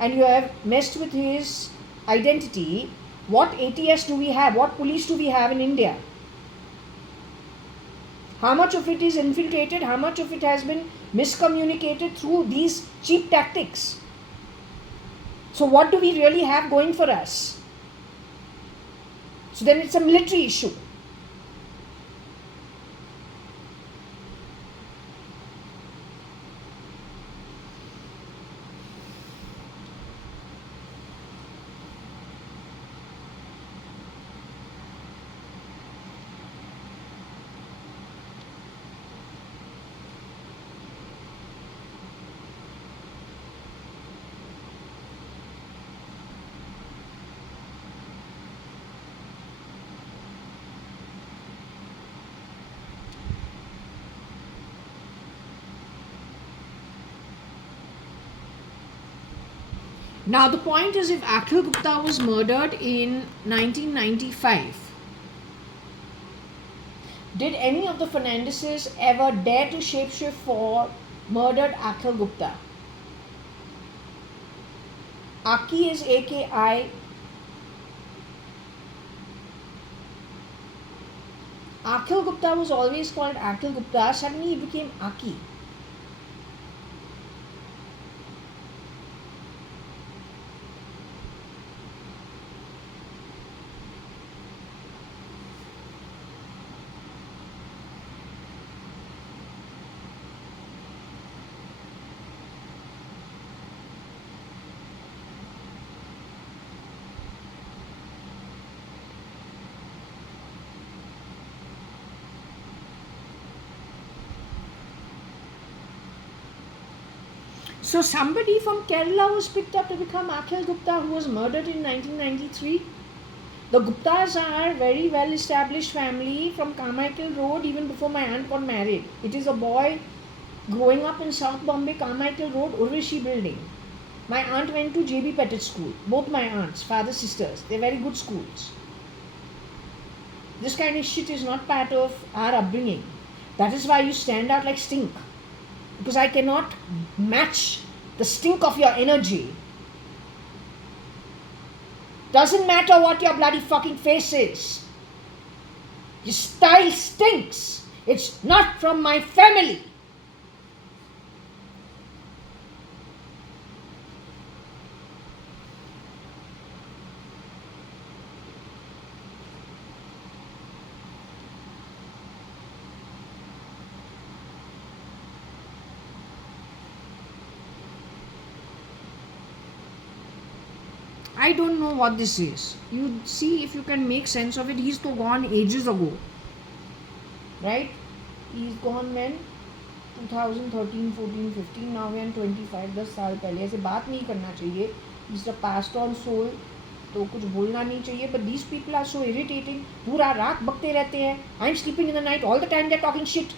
and you have messed with his identity, what ATS do we have? What police do we have in India? How much of it is infiltrated? How much of it has been miscommunicated through these cheap tactics? So what do we really have going for us? So then it's a military issue. Now the point is, if Akhil Gupta was murdered in 1995, did any of the Fernandeses ever dare to shapeshift for murdered Akhil Gupta? Aki is AKI. Akhil Gupta was always called Akhil Gupta. Suddenly he became Aki. So somebody from Kerala was picked up to become Akhil Gupta, who was murdered in 1993. The Guptas are a very well established family from Carmichael Road even before my aunt got married. It is a boy growing up in South Bombay, Carmichael Road, Urvashi building. My aunt went to JB Pettit School. Both my aunts, father, sisters. They're very good schools. This kind of shit is not part of our upbringing. That is why you stand out like stink. Because I cannot match the stink of your energy. Doesn't matter what your bloody fucking face is. Your style stinks. It's not from my family. I don't know what this is. You see if you can make sense of it. He's to gone ages ago. Right? He's gone when? 2013, 14, 15. Now we're in 25. 10 साल पहले. ऐसे बात नहीं करना चाहिए. He's a passed on soul. तो कुछ बोलना नहीं चाहिए. But these people are so irritating. पूरा रात बकते रहते हैं. I'm sleeping in the night. All the time they're talking shit.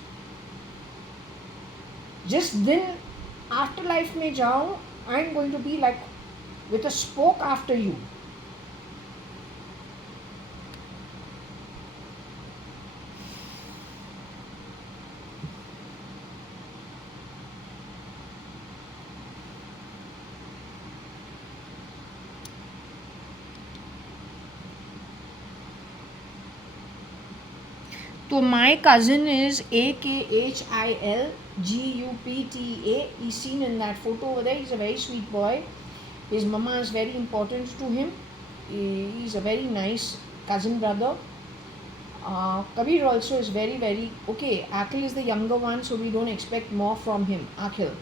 Just then afterlife में जाऊँ, I'm going to be like with a spoke after you. So my cousin is AKHILGUPTA. He's seen in that photo over there. He's a very sweet boy. His mama is very important to him. He's a very nice cousin brother. Kabir also is very, very okay. Akhil is the younger one, so we don't expect more from him, Akhil.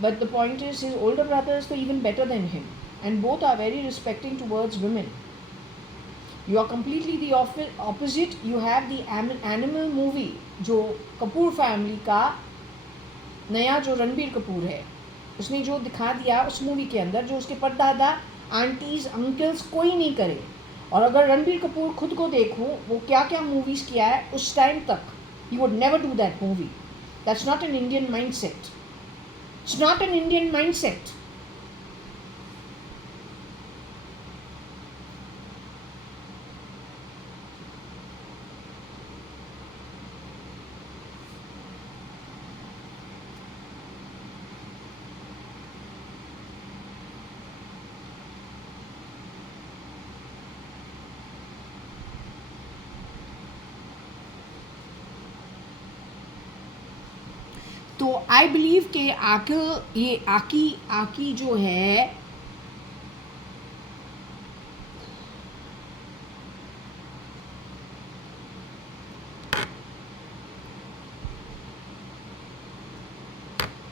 But the point is, his older brother is even better than him, and both are very respecting towards women. You are completely the opposite. You have the animal movie, जो Kapoor family का नया जो रणबीर कपूर है, उसने जो दिखा दिया उस मूवी के अंदर, जो उसके परदादा आंटीज अंकल्स कोई नहीं करे. और अगर रणबीर कपूर खुद को देखूं, वो क्या क्या मूवीज़ किया है उस टाइम तक, he would never do that movie. That's not an Indian mindset. It's not an Indian mindset. तो आई बिलीव कि आखिर ये आकी जो है,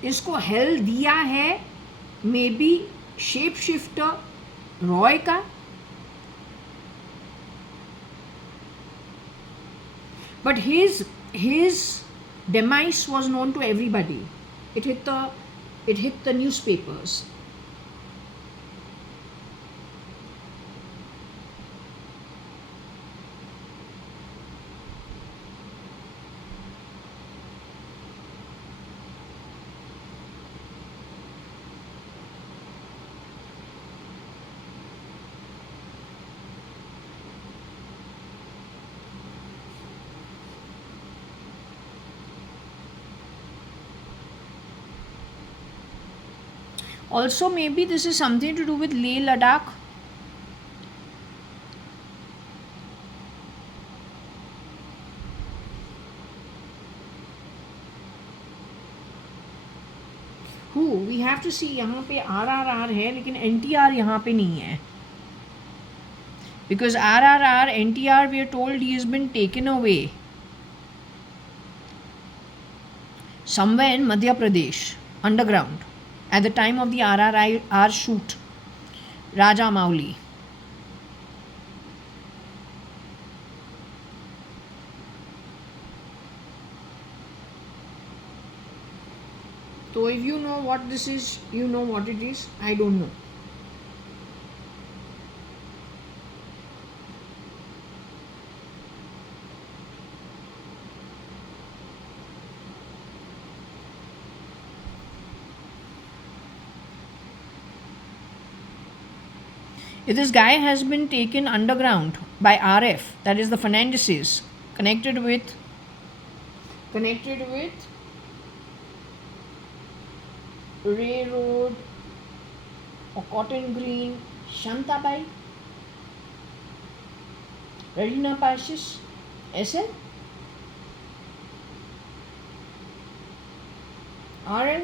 इसको हेल दिया है maybe shape shifter Roy का. But his demise was known to everybody. It hit the newspapers. Also, maybe this is something to do with Leh Ladakh. Who we have to see. यहाँ पे RRR है लेकिन NTR यहाँ पे नहीं है. Because RRR, NTR, we are told he has been taken away somewhere in Madhya Pradesh, underground, at the time of the RRR shoot, Raja Mauli. So if you know what this is, you know what it is. I don't know. If this guy has been taken underground by RF, that is the Fernandeses, connected with Ray Road or Cotton Green, Shantabai, Radina Parshis, SL, RL.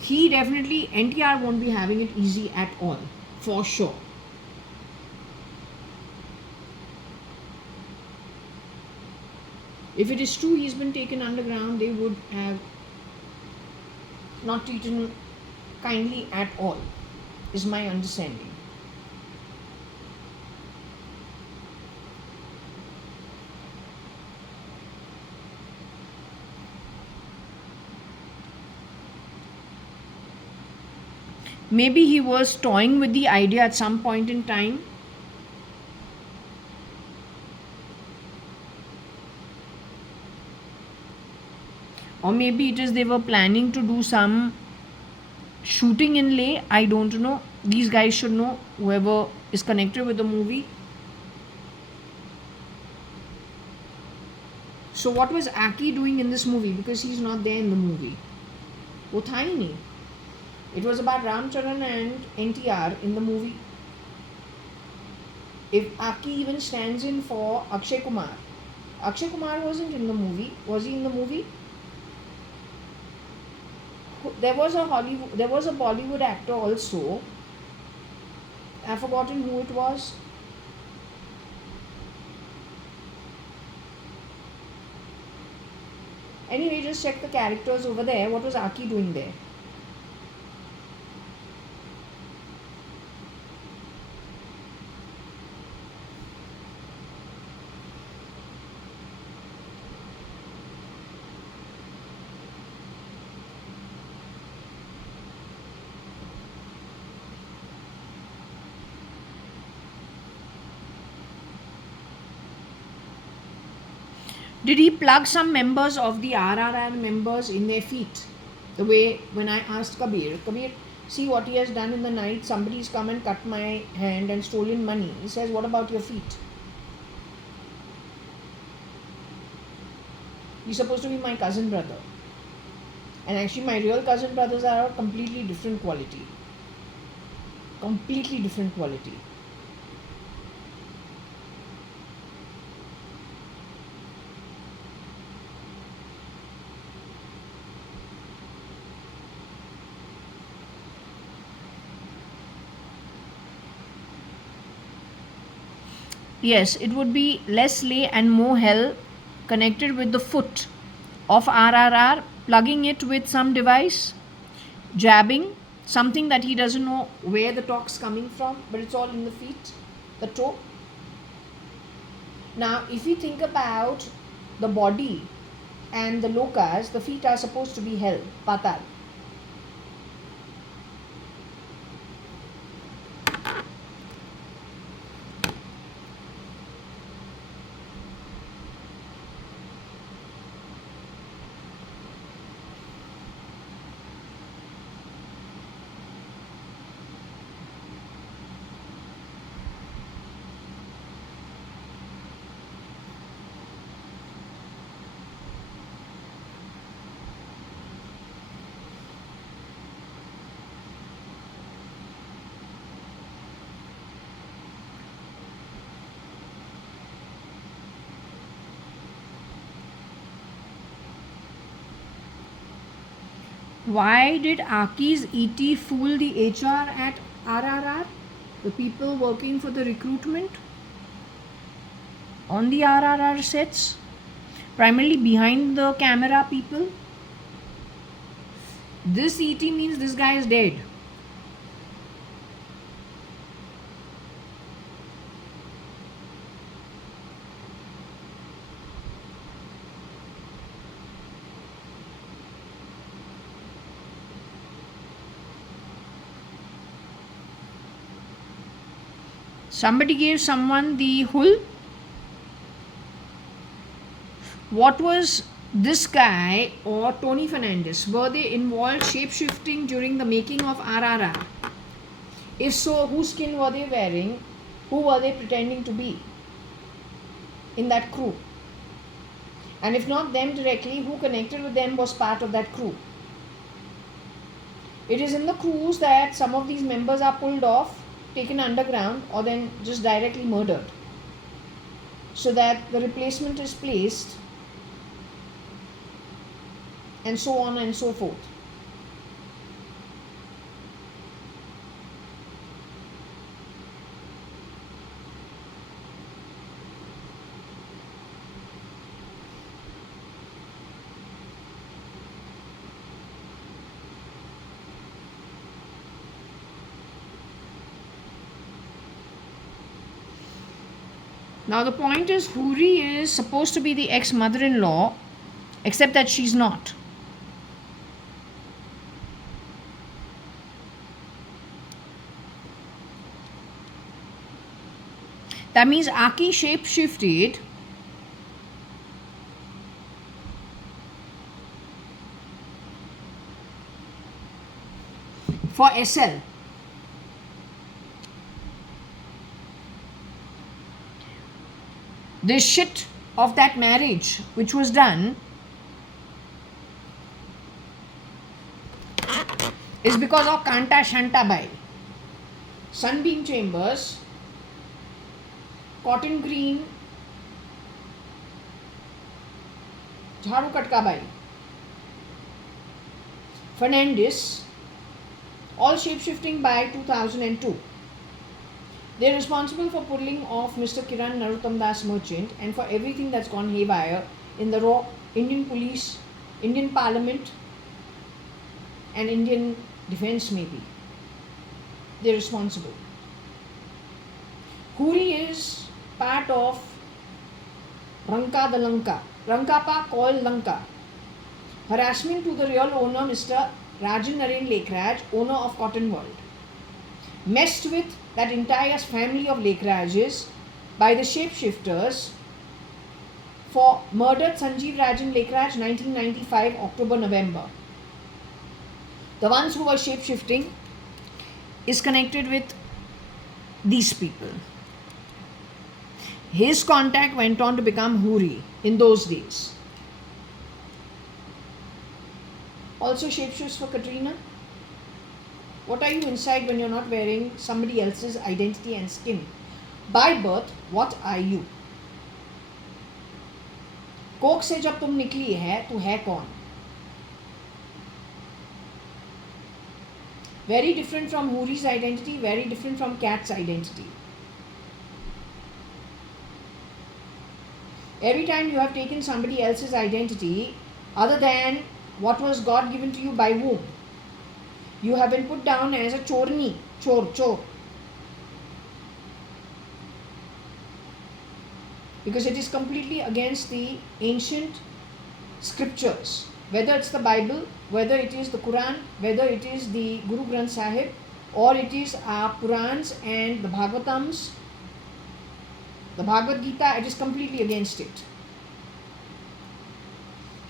He definitely, NTR won't be having it easy at all, for sure. If it is true he's been taken underground, they would have not treated him kindly at all, is my understanding. Maybe he was toying with the idea at some point in time. Or maybe it is they were planning to do some shooting in Leh. I don't know. These guys should know, whoever is connected with the movie. So what was Aki doing in this movie? Because he's not there in the movie. वो था ही नहीं. It was about Ramcharan and NTR in the movie. If Aki even stands in for Akshay Kumar. Akshay Kumar wasn't in the movie. Was he in the movie? There was a Bollywood actor also. I've forgotten who it was. Anyway, just check the characters over there. What was Aki doing there? Did he plug some members of the RRR members in their feet? The way when I asked Kabir, see what he has done in the night. Somebody's come and cut my hand and stolen money. He says, what about your feet? He's supposed to be my cousin brother. And actually my real cousin brothers are of completely different quality. Completely different quality. Yes, it would be less Leh and more hell connected with the foot of RRR, plugging it with some device, jabbing something that he doesn't know where the talk's coming from, but it's all in the feet, the toe. Now, if we think about the body and the lokas, the feet are supposed to be hell, patal. why did Aki's ET fool the HR at RRR? The people working for the recruitment on the RRR sets, primarily behind the camera people. This ET means this guy is dead. Somebody gave someone the hull. What was this guy or Tony Fernandez? Were they involved shape-shifting during the making of RRR? If so, whose skin were they wearing? Who were they pretending to be in that crew? And if not them directly, who connected with them was part of that crew? It is in the crews that some of these members are pulled off, taken underground, or then just directly murdered, so that the replacement is placed, and so on and so forth. Now the point is, Huri is supposed to be the ex-mother-in-law, except that she's not. That means Aki shape-shifted for SL. This shit of that marriage which was done is because of Kanta Shanta Bai. Sunbeam Chambers, Cotton Green, Jharu Katka Bai, Fernandez, all shape-shifting by 2002. They are responsible for pulling off Mr. Kiran Narottam Das Merchant and for everything that's gone haywire in the raw Indian police, Indian parliament, and Indian defense maybe. They are responsible. Huri is part of Ranka the Lanka, Rankapa called Lanka. Harassment to the real owner, Mr. Rajan Naren Lekraj, owner of Cotton World. Messed with that entire family of Lekrajes by the shapeshifters for murdered Sanjeev Rajan Lekraj 1995 October-November. The ones who were shapeshifting is connected with these people. His contact went on to become Huri in those days. Also shapeshifts for Katrina. What are you inside when you're not wearing somebody else's identity and skin? By birth, what are you? कोख से जब तुम निकली है तो है कौन? Very different from Huri's identity, very different from Kat's identity. Every time you have taken somebody else's identity other than what was God given to you by womb, you have been put down as a chorni, chor. Because it is completely against the ancient scriptures. Whether it's the Bible, whether it is the Quran, whether it is the Guru Granth Sahib, or it is our Purans and the Bhagavatams, the Bhagavad Gita, it is completely against it.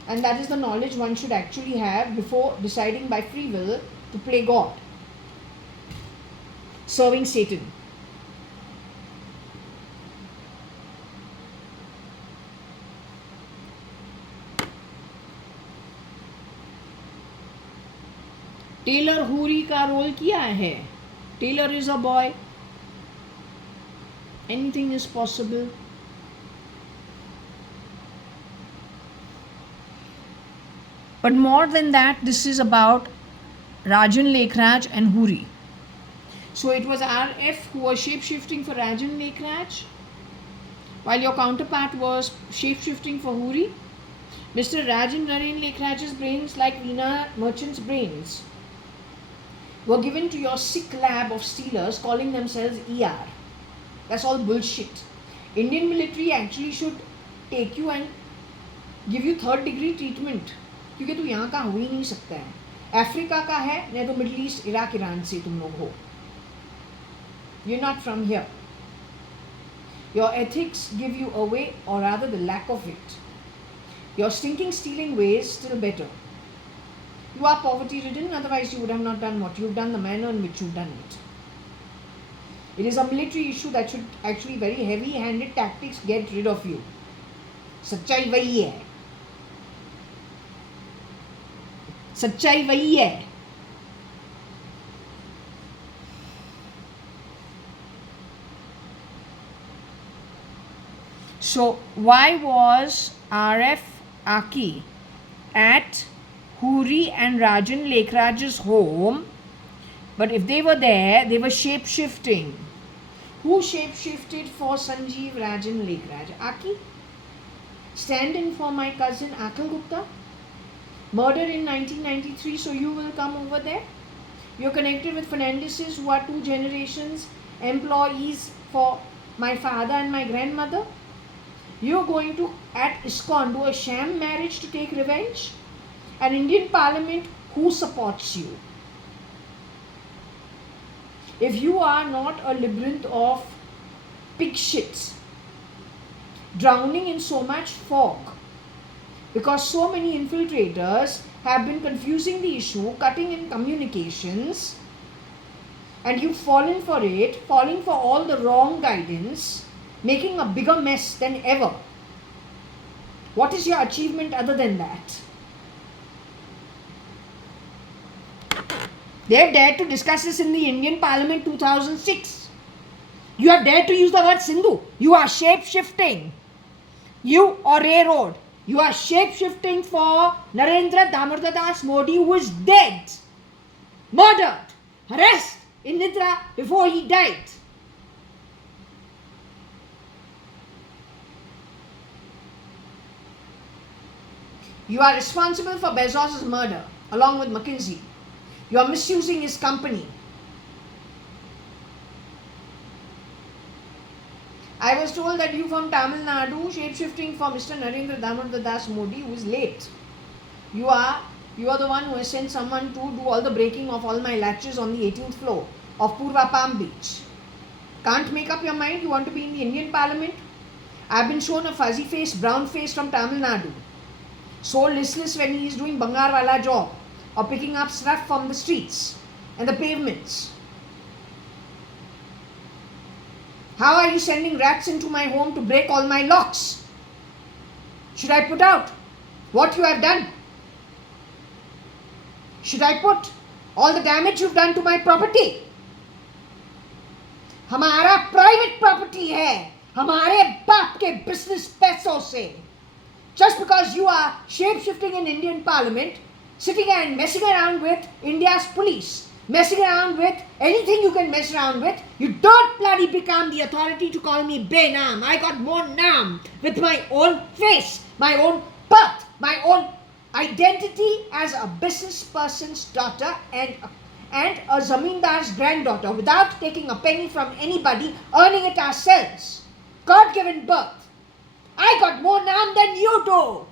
And that is the knowledge one should actually have before deciding by free will to play God, serving Satan. Taylor हूरी का role किया है. Taylor is a boy. Anything is possible. But more than that, this is about Rajan Lekhraj and Huri. So it was RF who was shape-shifting for Rajan Lekhraj, while your counterpart was shape-shifting for Huri. Mr. Rajan Naren Lekhraj's brains, like Veena Merchant's brains, were given to your sick lab of stealers calling themselves ER. That's all bullshit. Indian military actually should take you and give you third degree treatment, क्योंकि तू यहाँ का हो ही नहीं सकता है. Africa का है, नहीं तो मिडिल ईस्ट, इराक, ईरान से तुम लोग हो. You're not from here. Your ethics give you away, or rather the lack of it. Your stinking stealing ways still better. You are poverty ridden, otherwise you would have not done what you've done, the manner in which you've done it. It is a military issue that should actually very heavy handed tactics get rid of you. सच्चाई वही है. सच्चाई वही है. So why was RF Aki at Huri and Rajan Lekhraj's home? But if they were there, they were shape-shifting. Who shape-shifted for Sanjeev Rajan Lekhraj? Aki? Stand-in for my cousin Akal Gupta? Murdered in 1993, so you will come over there? You're connected with Fernandez's, who are 2 generations employees for my father and my grandmother? You're going to, at ISKCON, do a sham marriage to take revenge? An Indian parliament, who supports you? If you are not a labyrinth of pig shits, drowning in so much fog, because so many infiltrators have been confusing the issue, cutting in communications, and you've fallen for it, falling for all the wrong guidance, making a bigger mess than ever. What is your achievement other than that? They have dared to discuss this in the Indian Parliament 2006. You have dared to use the word Sindhu. You are shape-shifting. You or railroad. You are shape-shifting for Narendra Damodar Das Modi, who is dead, murdered, harassed in Nidra before he died. You are responsible for Bezos' murder, along with McKinsey. You are misusing his company. I was told that you from Tamil Nadu, shape-shifting for Mr. Narendra Damodar Das Modi, who is late. You are the one who has sent someone to do all the breaking of all my latches on the 18th floor of Purva Palm Beach. Can't make up your mind you want to be in the Indian Parliament? I've been shown a fuzzy face, brown face from Tamil Nadu. So listless when he is doing Bangarwala job or picking up stuff from the streets and the pavements. How are you sending rats into my home to break all my locks? Should I put out what you have done? Should I put all the damage you've done to my property? हमारा private property है, हमारे बाप के business पैसों से. Just because you are shape-shifting in Indian Parliament, sitting and messing around with India's police, messing around with anything you can mess around with, you don't bloody become the authority to call me Benam. I got more Nam with my own face, my own birth, my own identity as a business person's daughter and a zamindar's granddaughter, without taking a penny from anybody, earning it ourselves. God-given birth. I got more Nam than you do.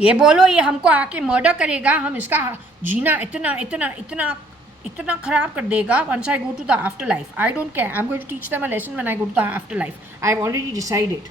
ये बोलो ये हमको आके murder करेगा, हम इसका जीना इतना इतना इतना इतना खराब कर देगा. Once I go to the afterlife, I don't care. I'm going to teach them a lesson when I go to the afterlife. I've already decided.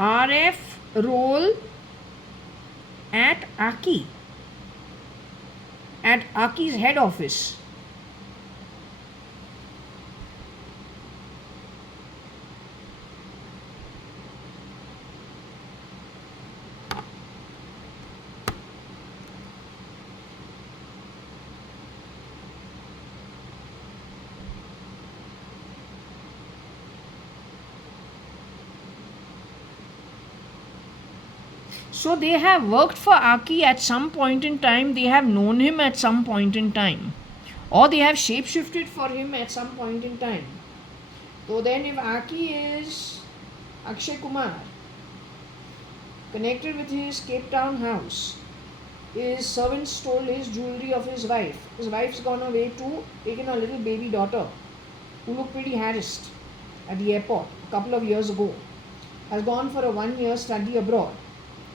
RF role at Aki, at Aki's head office. So they have worked for Aki at some point in time, they have known him at some point in time, or they have shapeshifted for him at some point in time. So then if Aki is Akshay Kumar, connected with his Cape Town house, his servants stole his jewelry of his wife's gone away to taken a little baby daughter who looked pretty harassed at the airport a couple of years ago, has gone for a 1-year study abroad.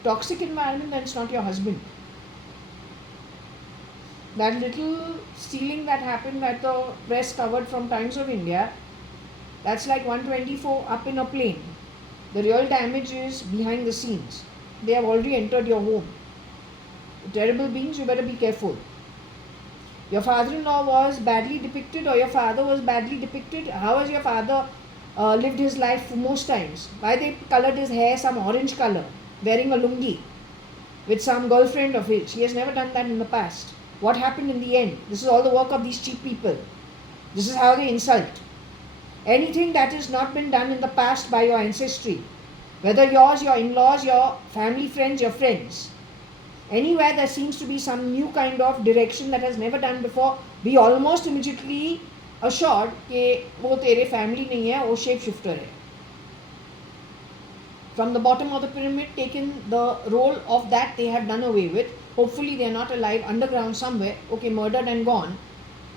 Toxic environment, then it's not your husband. That little stealing that happened that the press covered from Times of India, that's like 124 up in a plane. The real damage is behind the scenes. They have already entered your home. Terrible beings, you better be careful. Your father-in-law was badly depicted, or your father was badly depicted. How has your father lived his life most times? Why they colored his hair some orange color, wearing a lungi with some girlfriend of his? He has never done that in the past. What happened in the end? This is all the work of these cheap people. This is how they insult. Anything that has not been done in the past by your ancestry, whether yours, your in-laws, your family friends, your friends, anywhere there seems to be some new kind of direction that has never done before, be almost immediately assured कि वो तेरे family नहीं है, वो shape shifter है. From the bottom of the pyramid, taken the role of that they have done away with. Hopefully they are not alive underground somewhere, okay, murdered and gone.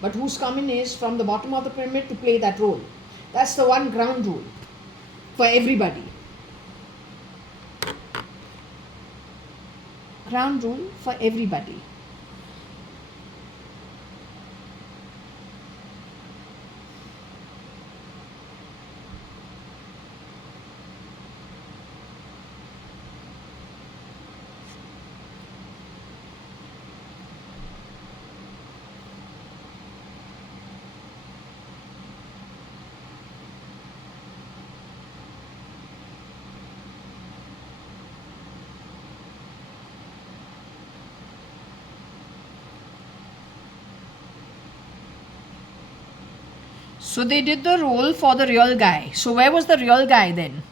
But who's coming is from the bottom of the pyramid to play that role. That's the one ground rule for everybody. Ground rule for everybody. So they did the role for the real guy. So where was the real guy then?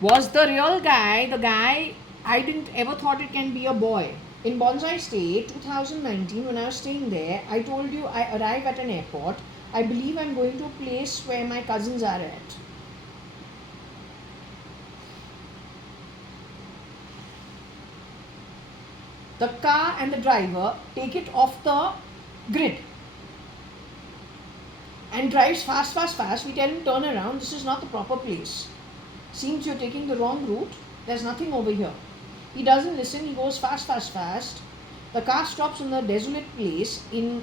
Was the real guy the guy? I didn't ever thought it can be a boy. In Bonsai State, 2019, when I was staying there, I told you I arrive at an airport. I believe I'm going to a place where my cousins are at. The car and the driver take it off the grid and drives fast. We tell him, turn around, this is not the proper place. Seems you're taking the wrong route, there's nothing over here. He doesn't listen, he goes fast. The car stops in a desolate place in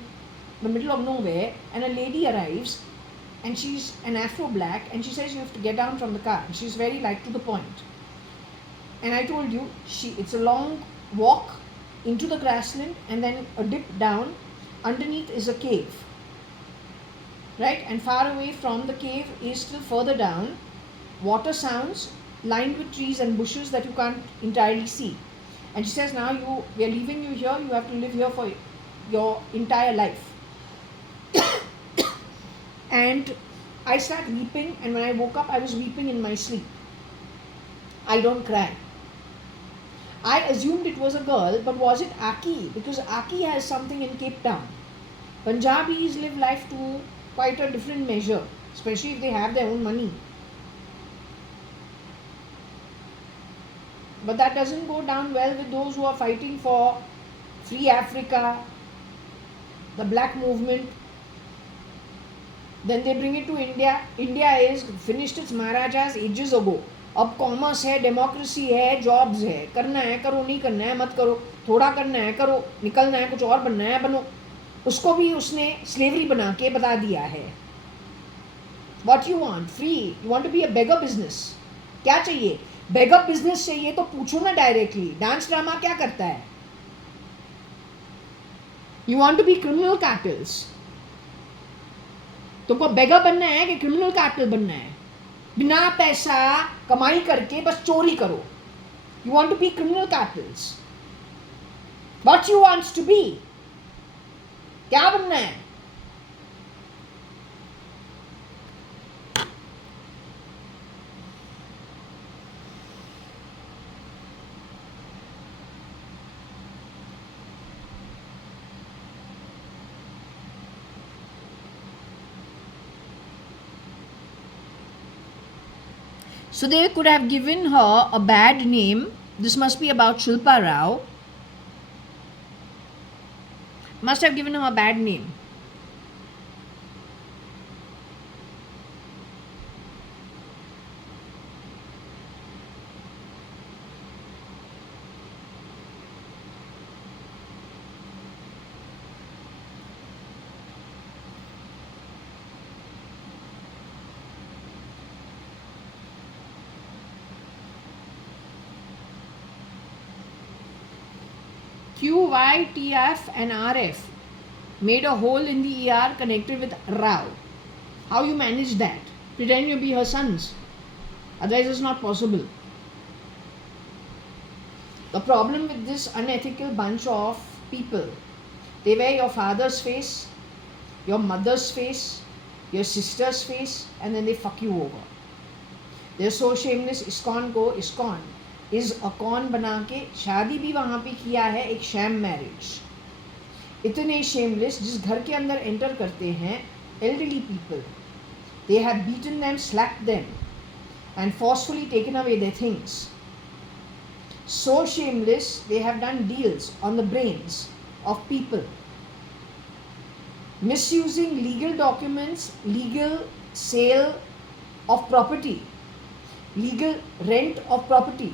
the middle of nowhere, and a lady arrives, and she's an Afro-black, and she says you have to get down from the car. And she's very to the point. And I told you, it's a long walk into the grassland, and then a dip down. Underneath is a cave. Right, and far away from the cave is still further down, water sounds lined with trees and bushes that you can't entirely see. And she says, now we are leaving you here, you have to live here for your entire life. And I start weeping, and when I woke up, I was weeping in my sleep. I don't cry. I assumed it was a girl, but was it Aki? Because Aki has something in Cape Town. Punjabis live life to quite a different measure, especially if they have their own money. But that doesn't go down well with those who are fighting for free Africa, the black movement. Then they bring it to India. India is finished its Maharajas ages ago. अब commerce है, democracy है, jobs है, करना है करो, नहीं करना है मत करो, थोड़ा करना है करो, निकलना है कुछ और बनना है बनो. उसको भी उसने स्लेवरी बना के बता दिया है. What you want? Free. You want to be a beggar business. क्या चाहिए? बैकअप बिजनेस चाहिए तो पूछो ना डायरेक्टली. डांस ड्रामा क्या करता है? You want to be criminal cattles. तुमको बेगर बनना है कि क्रिमिनल कैटल बनना है? बिना पैसा कमाई करके बस चोरी करो. You want to be criminal cattles. What you wants to be? क्या बनना है? So they could have given her a bad name. This must be about Shilpa Rao. Must have given her a bad name. Q, Y, T, F and RF made a hole in the ER connected with Rao. How you manage that? Pretend you be her sons. Otherwise it's not possible. The problem with this unethical bunch of people, they wear your father's face, your mother's face, your sister's face, and then they fuck you over. They're so shameless. ISKCON is acorn बना के शादी भी वहाँ पे किया है, एक sham marriage. इतने शेमलेस, जिस घर के अंदर एंटर करते हैं elderly people, they have beaten them, slapped them and forcefully taken away their things. So shameless, they have done deals on the brains of people, misusing legal documents, legal sale of property, legal rent of property,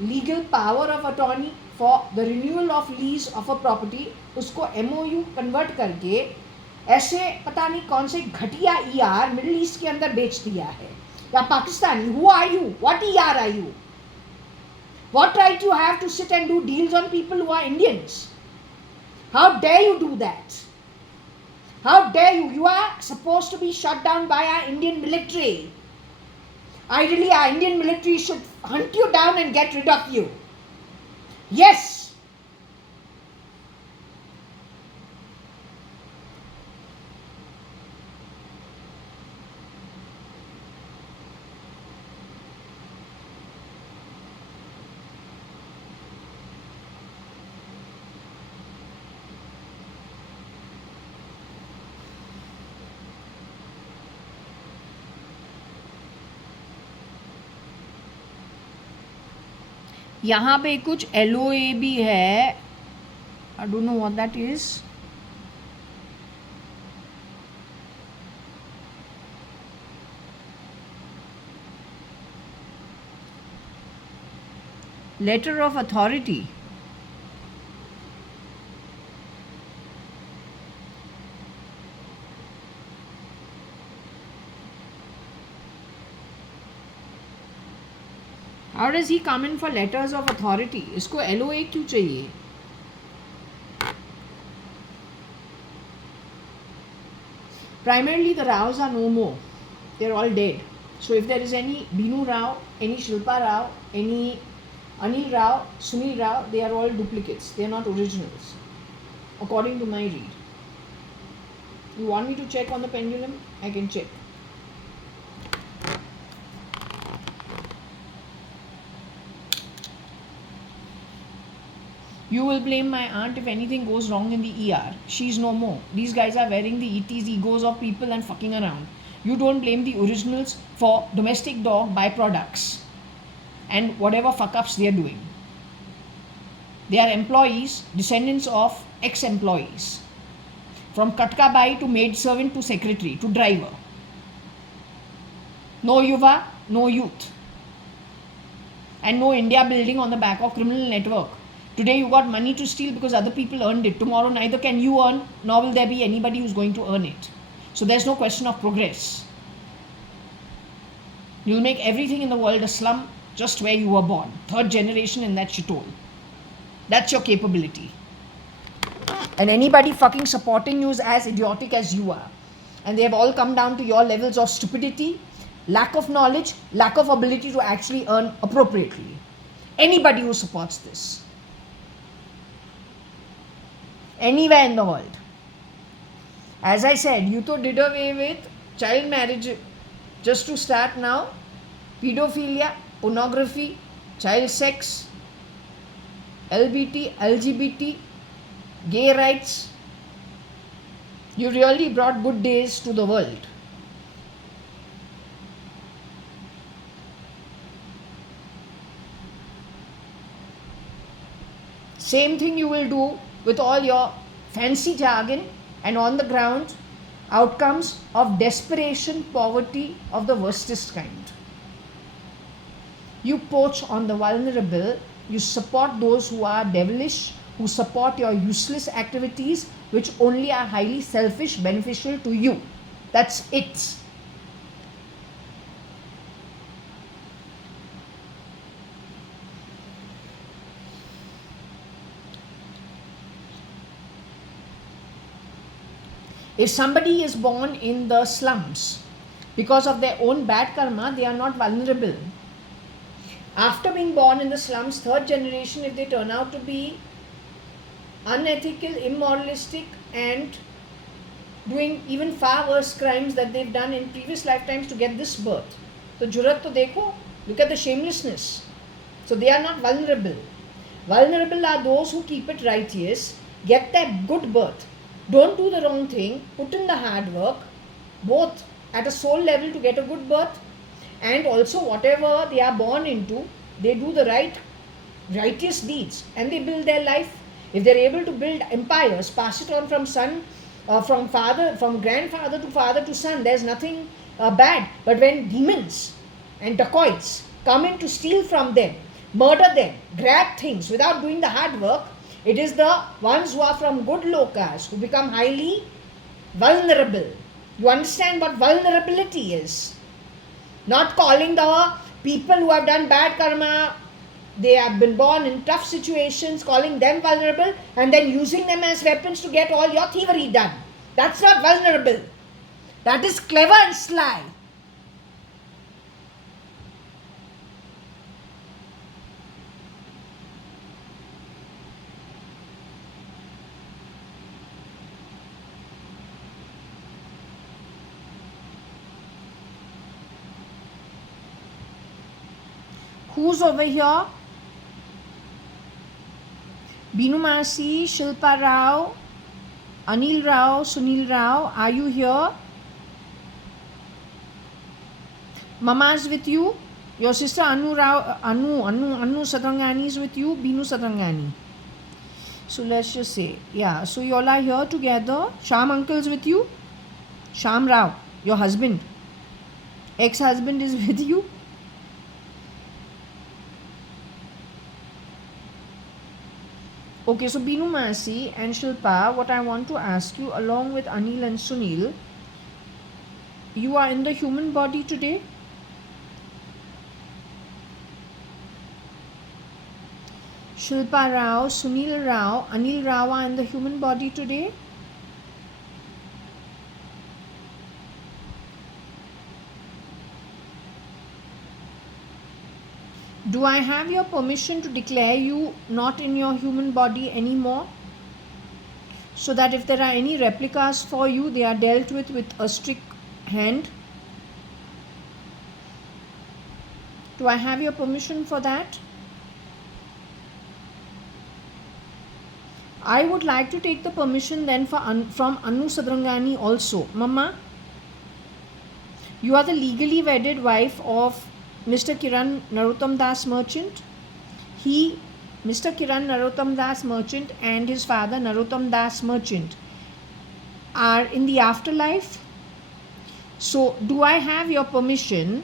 legal power of attorney for the renewal of lease of a property. उसको MOU convert करके ऐसे पता नहीं कौन से घटिया ER middle east के अंदर बेच दिया है. या Pakistani, who are you? What ER are you? What right you have to sit and do deals on people who are Indians? How dare you do that? How dare you? You are supposed to be shut down by our Indian military. Ideally, our Indian military should hunt you down and get rid of you. Yes. यहाँ पे कुछ LOA भी है. I don't know what that is. Letter of authority. How does he come in for letters of authority? इसको LOA क्यों चाहिए? Primarily the Raos are no more. They're all dead. So if there is any Binu Rao, any Shilpa Rao, any Anil Rao, Sunil Rao, they are all duplicates. They are not originals, according to my read. You want me to check on the pendulum? I can check. You will blame my aunt if anything goes wrong in the ER. She's no more. These guys are wearing the ET's egos of people and fucking around. You don't blame the originals for domestic dog byproducts and whatever fuck-ups they are doing. They are employees, descendants of ex-employees. From Katka Bai to maid servant to secretary to driver. No Yuva, no youth. And no India building on the back of criminal network. Today you got money to steal because other people earned it. Tomorrow neither can you earn, nor will there be anybody who's going to earn it. So there's no question of progress. You'll make everything in the world a slum just where you were born. Third generation in that shithole. That's your capability. And anybody fucking supporting you is as idiotic as you are. And they have all come down to your levels of stupidity, lack of knowledge, lack of ability to actually earn appropriately. Anybody who supports this. Anywhere in the world. As I said, you to did away with child marriage just to start now. Pedophilia, pornography, child sex, LGBT, gay rights. You really brought good days to the world. Same thing you will do with all your fancy jargon and on the ground outcomes of desperation, poverty of the worstest kind. You poach on the vulnerable, you support those who are devilish, who support your useless activities which only are highly selfish, beneficial to you. That's it. If somebody is born in the slums because of their own bad karma, they are not vulnerable. After being born in the slums, third generation, if they turn out to be unethical, immoralistic and doing even far worse crimes that they've done in previous lifetimes to get this birth. So jurat to dekho, look at the shamelessness. So they are not vulnerable. Vulnerable are those who keep it righteous, get that good birth. Don't do the wrong thing, put in the hard work, both at a soul level to get a good birth and also whatever they are born into, they do the righteous deeds and they build their life. If they are able to build empires, pass it on from son, from grandfather to father to son, there's nothing bad. But when demons and dacoits come in to steal from them, murder them, grab things without doing the hard work, it is the ones who are from good lokas who become highly vulnerable. You understand what vulnerability is? Not calling the people who have done bad karma, they have been born in tough situations, calling them vulnerable and then using them as weapons to get all your thievery done. That's not vulnerable. That is clever and sly. Who's over here? Binu Masi, Shilpa Rao, Anil Rao, Sunil Rao, are you here? Mama's with you. Your sister Anu Satrangani is with you. Binu Satrangani. So let's just say, yeah. So you all are here together. Sham uncle's with you. Sham Rao, your husband, ex-husband is with you. Okay, so Binu Masi and Shilpa, what I want to ask you, along with Anil and Sunil, you are in the human body today? Shilpa Rao, Sunil Rao, Anil Rao are in the human body today? Do I have your permission to declare you not in your human body anymore? So that if there are any replicas for you, they are dealt with a strict hand. Do I have your permission for that? I would like to take the permission then from Anu Sadrangani also. Mama, you are the legally wedded wife of Mr. Kiran Narottam Das Merchant. Mr. Kiran Narottam Das Merchant and his father Narottam Das Merchant are in the afterlife. So, do I have your permission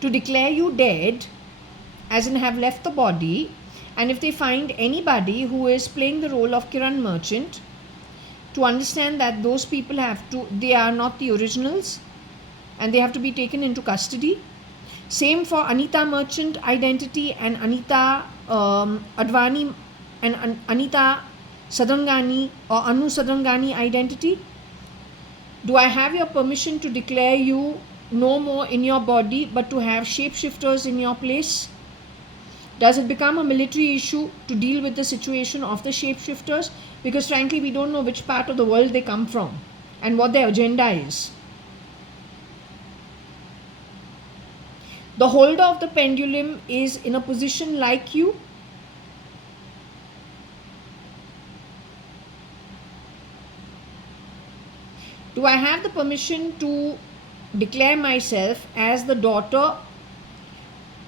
to declare you dead, as in have left the body, and if they find anybody who is playing the role of Kiran Merchant, to understand that those people they are not the originals? and they have to be taken into custody. Same for Anita Merchant identity and Anita Advani and Anita Sadrangani or Anu Sadrangani identity. Do I have your permission to declare you no more in your body but to have shapeshifters in your place? Does it become a military issue to deal with the situation of the shapeshifters? Because frankly, we don't know which part of the world they come from and what their agenda is. The holder of the pendulum is in a position like you. Do I have the permission to declare myself as the daughter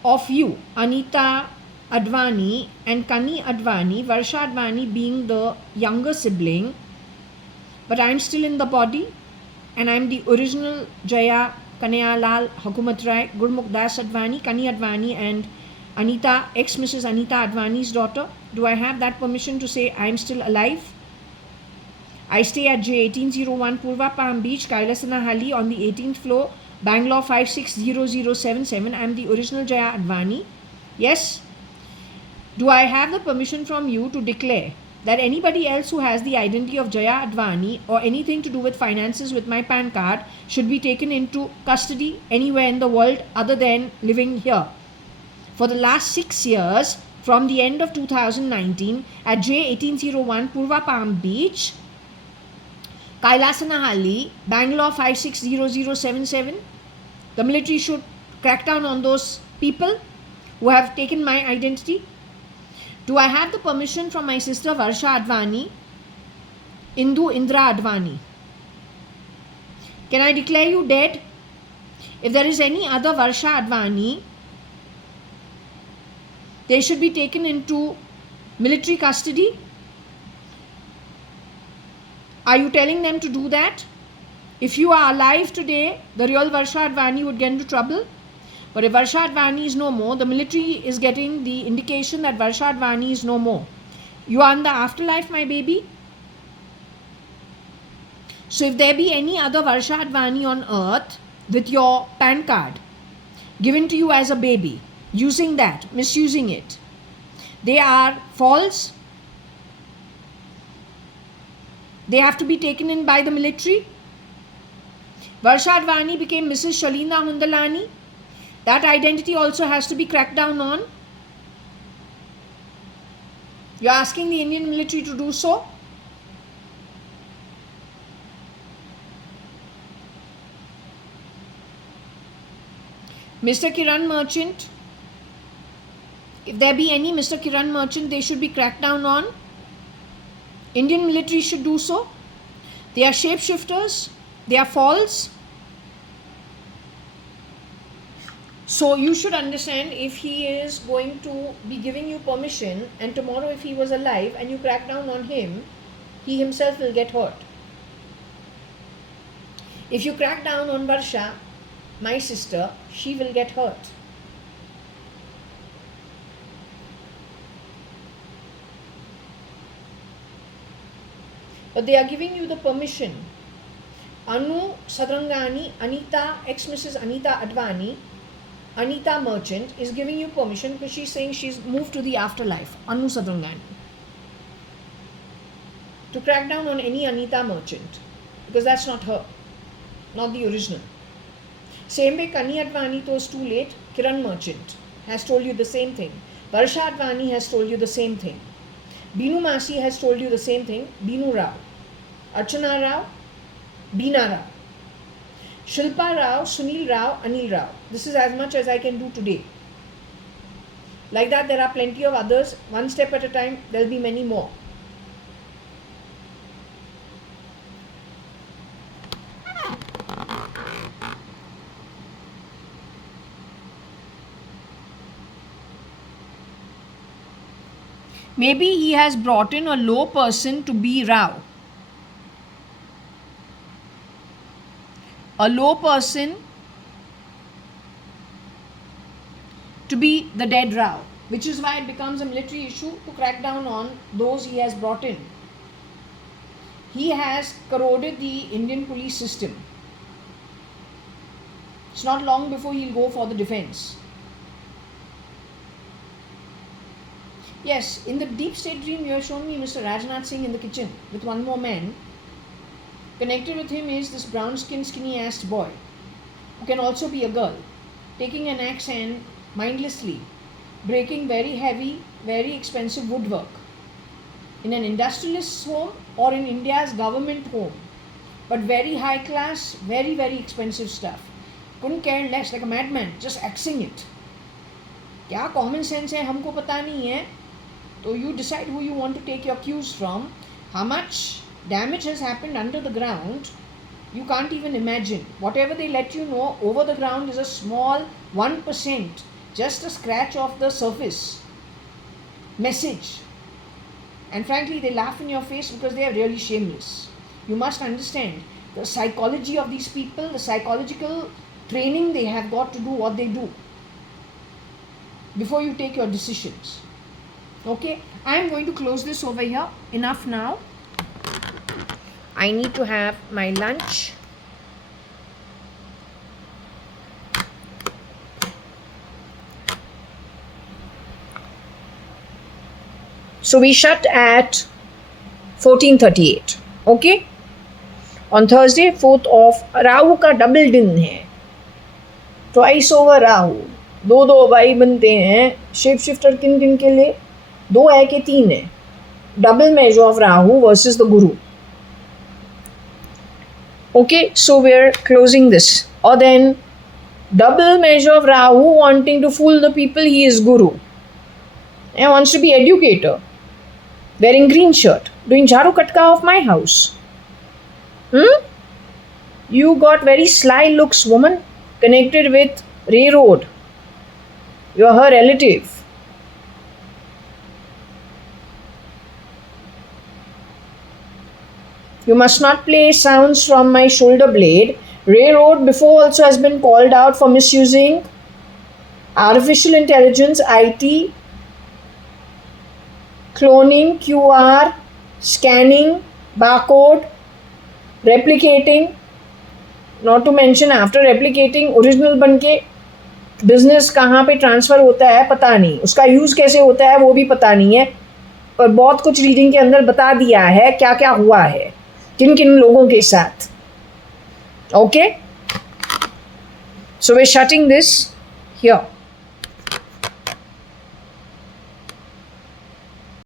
of you, Anita Advani and Kani Advani, Varsha Advani being the younger sibling, but I am still in the body and I am the original Jaya Kanayalal Hukumat Rai, Gurmukh Das Advani, Kani Advani and Anita, ex-Mrs. Anita Advani's daughter. Do I have that permission to say I am still alive? I stay at J1801 Purva Palm Beach, Kailasanahalli on the 18th floor, Bangalore 560077. I am the original Jaya Advani. Yes. Do I have the permission from you to declare that anybody else who has the identity of Jaya Advani or anything to do with finances with my PAN card should be taken into custody anywhere in the world other than living here? For the last 6 years, from the end of 2019 at J1801 Purva Palm Beach, Kailasanahalli, Bangalore 560077, the military should crack down on those people who have taken my identity. Do I have the permission from my sister Varsha Advani, Indu Indra Advani? Can I declare you dead? If there is any other Varsha Advani, they should be taken into military custody. Are you telling them to do that? If you are alive today, the real Varsha Advani would get into trouble. But if Varsha Advani is no more, the military is getting the indication that Varsha Advani is no more. You are in the afterlife, my baby. So if there be any other Varsha Advani on earth with your PAN card given to you as a baby, using that, misusing it, they are false. They have to be taken in by the military. Varsha Advani became Mrs. Shalina Hundalani. That identity also has to be cracked down on. You are asking the Indian military to do so? Mr. Kiran Merchant, if there be any Mr. Kiran Merchant, they should be cracked down on. Indian military should do so. They are shapeshifters. They are false. So you should understand, if he is going to be giving you permission and tomorrow if he was alive and you crack down on him, he himself will get hurt. If you crack down on Varsha, my sister, she will get hurt. But they are giving you the permission. Anu Sadrangani, Anita, ex-Mrs. Anita Advani, Anita Merchant is giving you permission because she's saying she's moved to the afterlife, Anu Sadrangani, to crack down on any Anita Merchant, because that's not her, not the original. Same way Kani Advani, though it's too late, Kiran Merchant has told you the same thing. Varsha Advani has told you the same thing. Binu Masi has told you the same thing. Binu Rao, Archana Rao, Beena Rao, Shilpa Rao, Sunil Rao, Anil Rao. This is as much as I can do today. Like that, there are plenty of others. One step at a time, there will be many more. Maybe he has brought in a low person to be Rao. A low person to be the dead Rao, which is why it becomes a military issue to crack down on those he has brought in. He has corroded the Indian police system. It's not long before he'll go for the defense. Yes, in the deep state dream, you have shown me Mr. Rajnath Singh in the kitchen with one more man. Connected with him is this brown-skinned, skinny-assed boy, who can also be a girl, taking an axe and mindlessly breaking very heavy, very expensive woodwork in an industrialist's home or in India's government home, but very high class, very, very expensive stuff. Couldn't care less, like a madman, just axing it. क्या common sense है हमको पता नहीं है. So you decide who you want to take your cues from. How much damage has happened under the ground, you can't even imagine. Whatever they let you know over the ground is a small 1%, just a scratch of the surface message. And frankly, they laugh in your face because they are really shameless. You must understand the psychology of these people, the psychological training they have got to do what they do before you take your decisions. Okay, I am going to close this over here. Enough now. I need to have my lunch. So we shut at 14:38. Okay. On Thursday, 4th of Rahu का double दिन है. Twice over Rahu. दो भाई बनते हैं. Shape shifter किन किन के लिए? 2 है कि 3 है? Double measure of Rahu versus the Guru. Okay, so we're closing this. Or then double measure of Rahu wanting to fool the people he is Guru. And wants to be educator. Wearing green shirt. Doing Jharu Katka of my house. You got very sly looks, woman. Connected with railroad. You're her relative. You must not play sounds from my shoulder blade. Railroad before also has been called out for misusing artificial intelligence, IT, cloning, QR, scanning, barcode, replicating. Not to mention after replicating original बनके business कहाँ पे transfer होता है पता नहीं, उसका use कैसे होता है वो भी पता नहीं है, और बहुत कुछ रीडिंग के अंदर बता दिया है क्या क्या हुआ है किन किन लोगों के साथ. Okay, so we are shutting this here.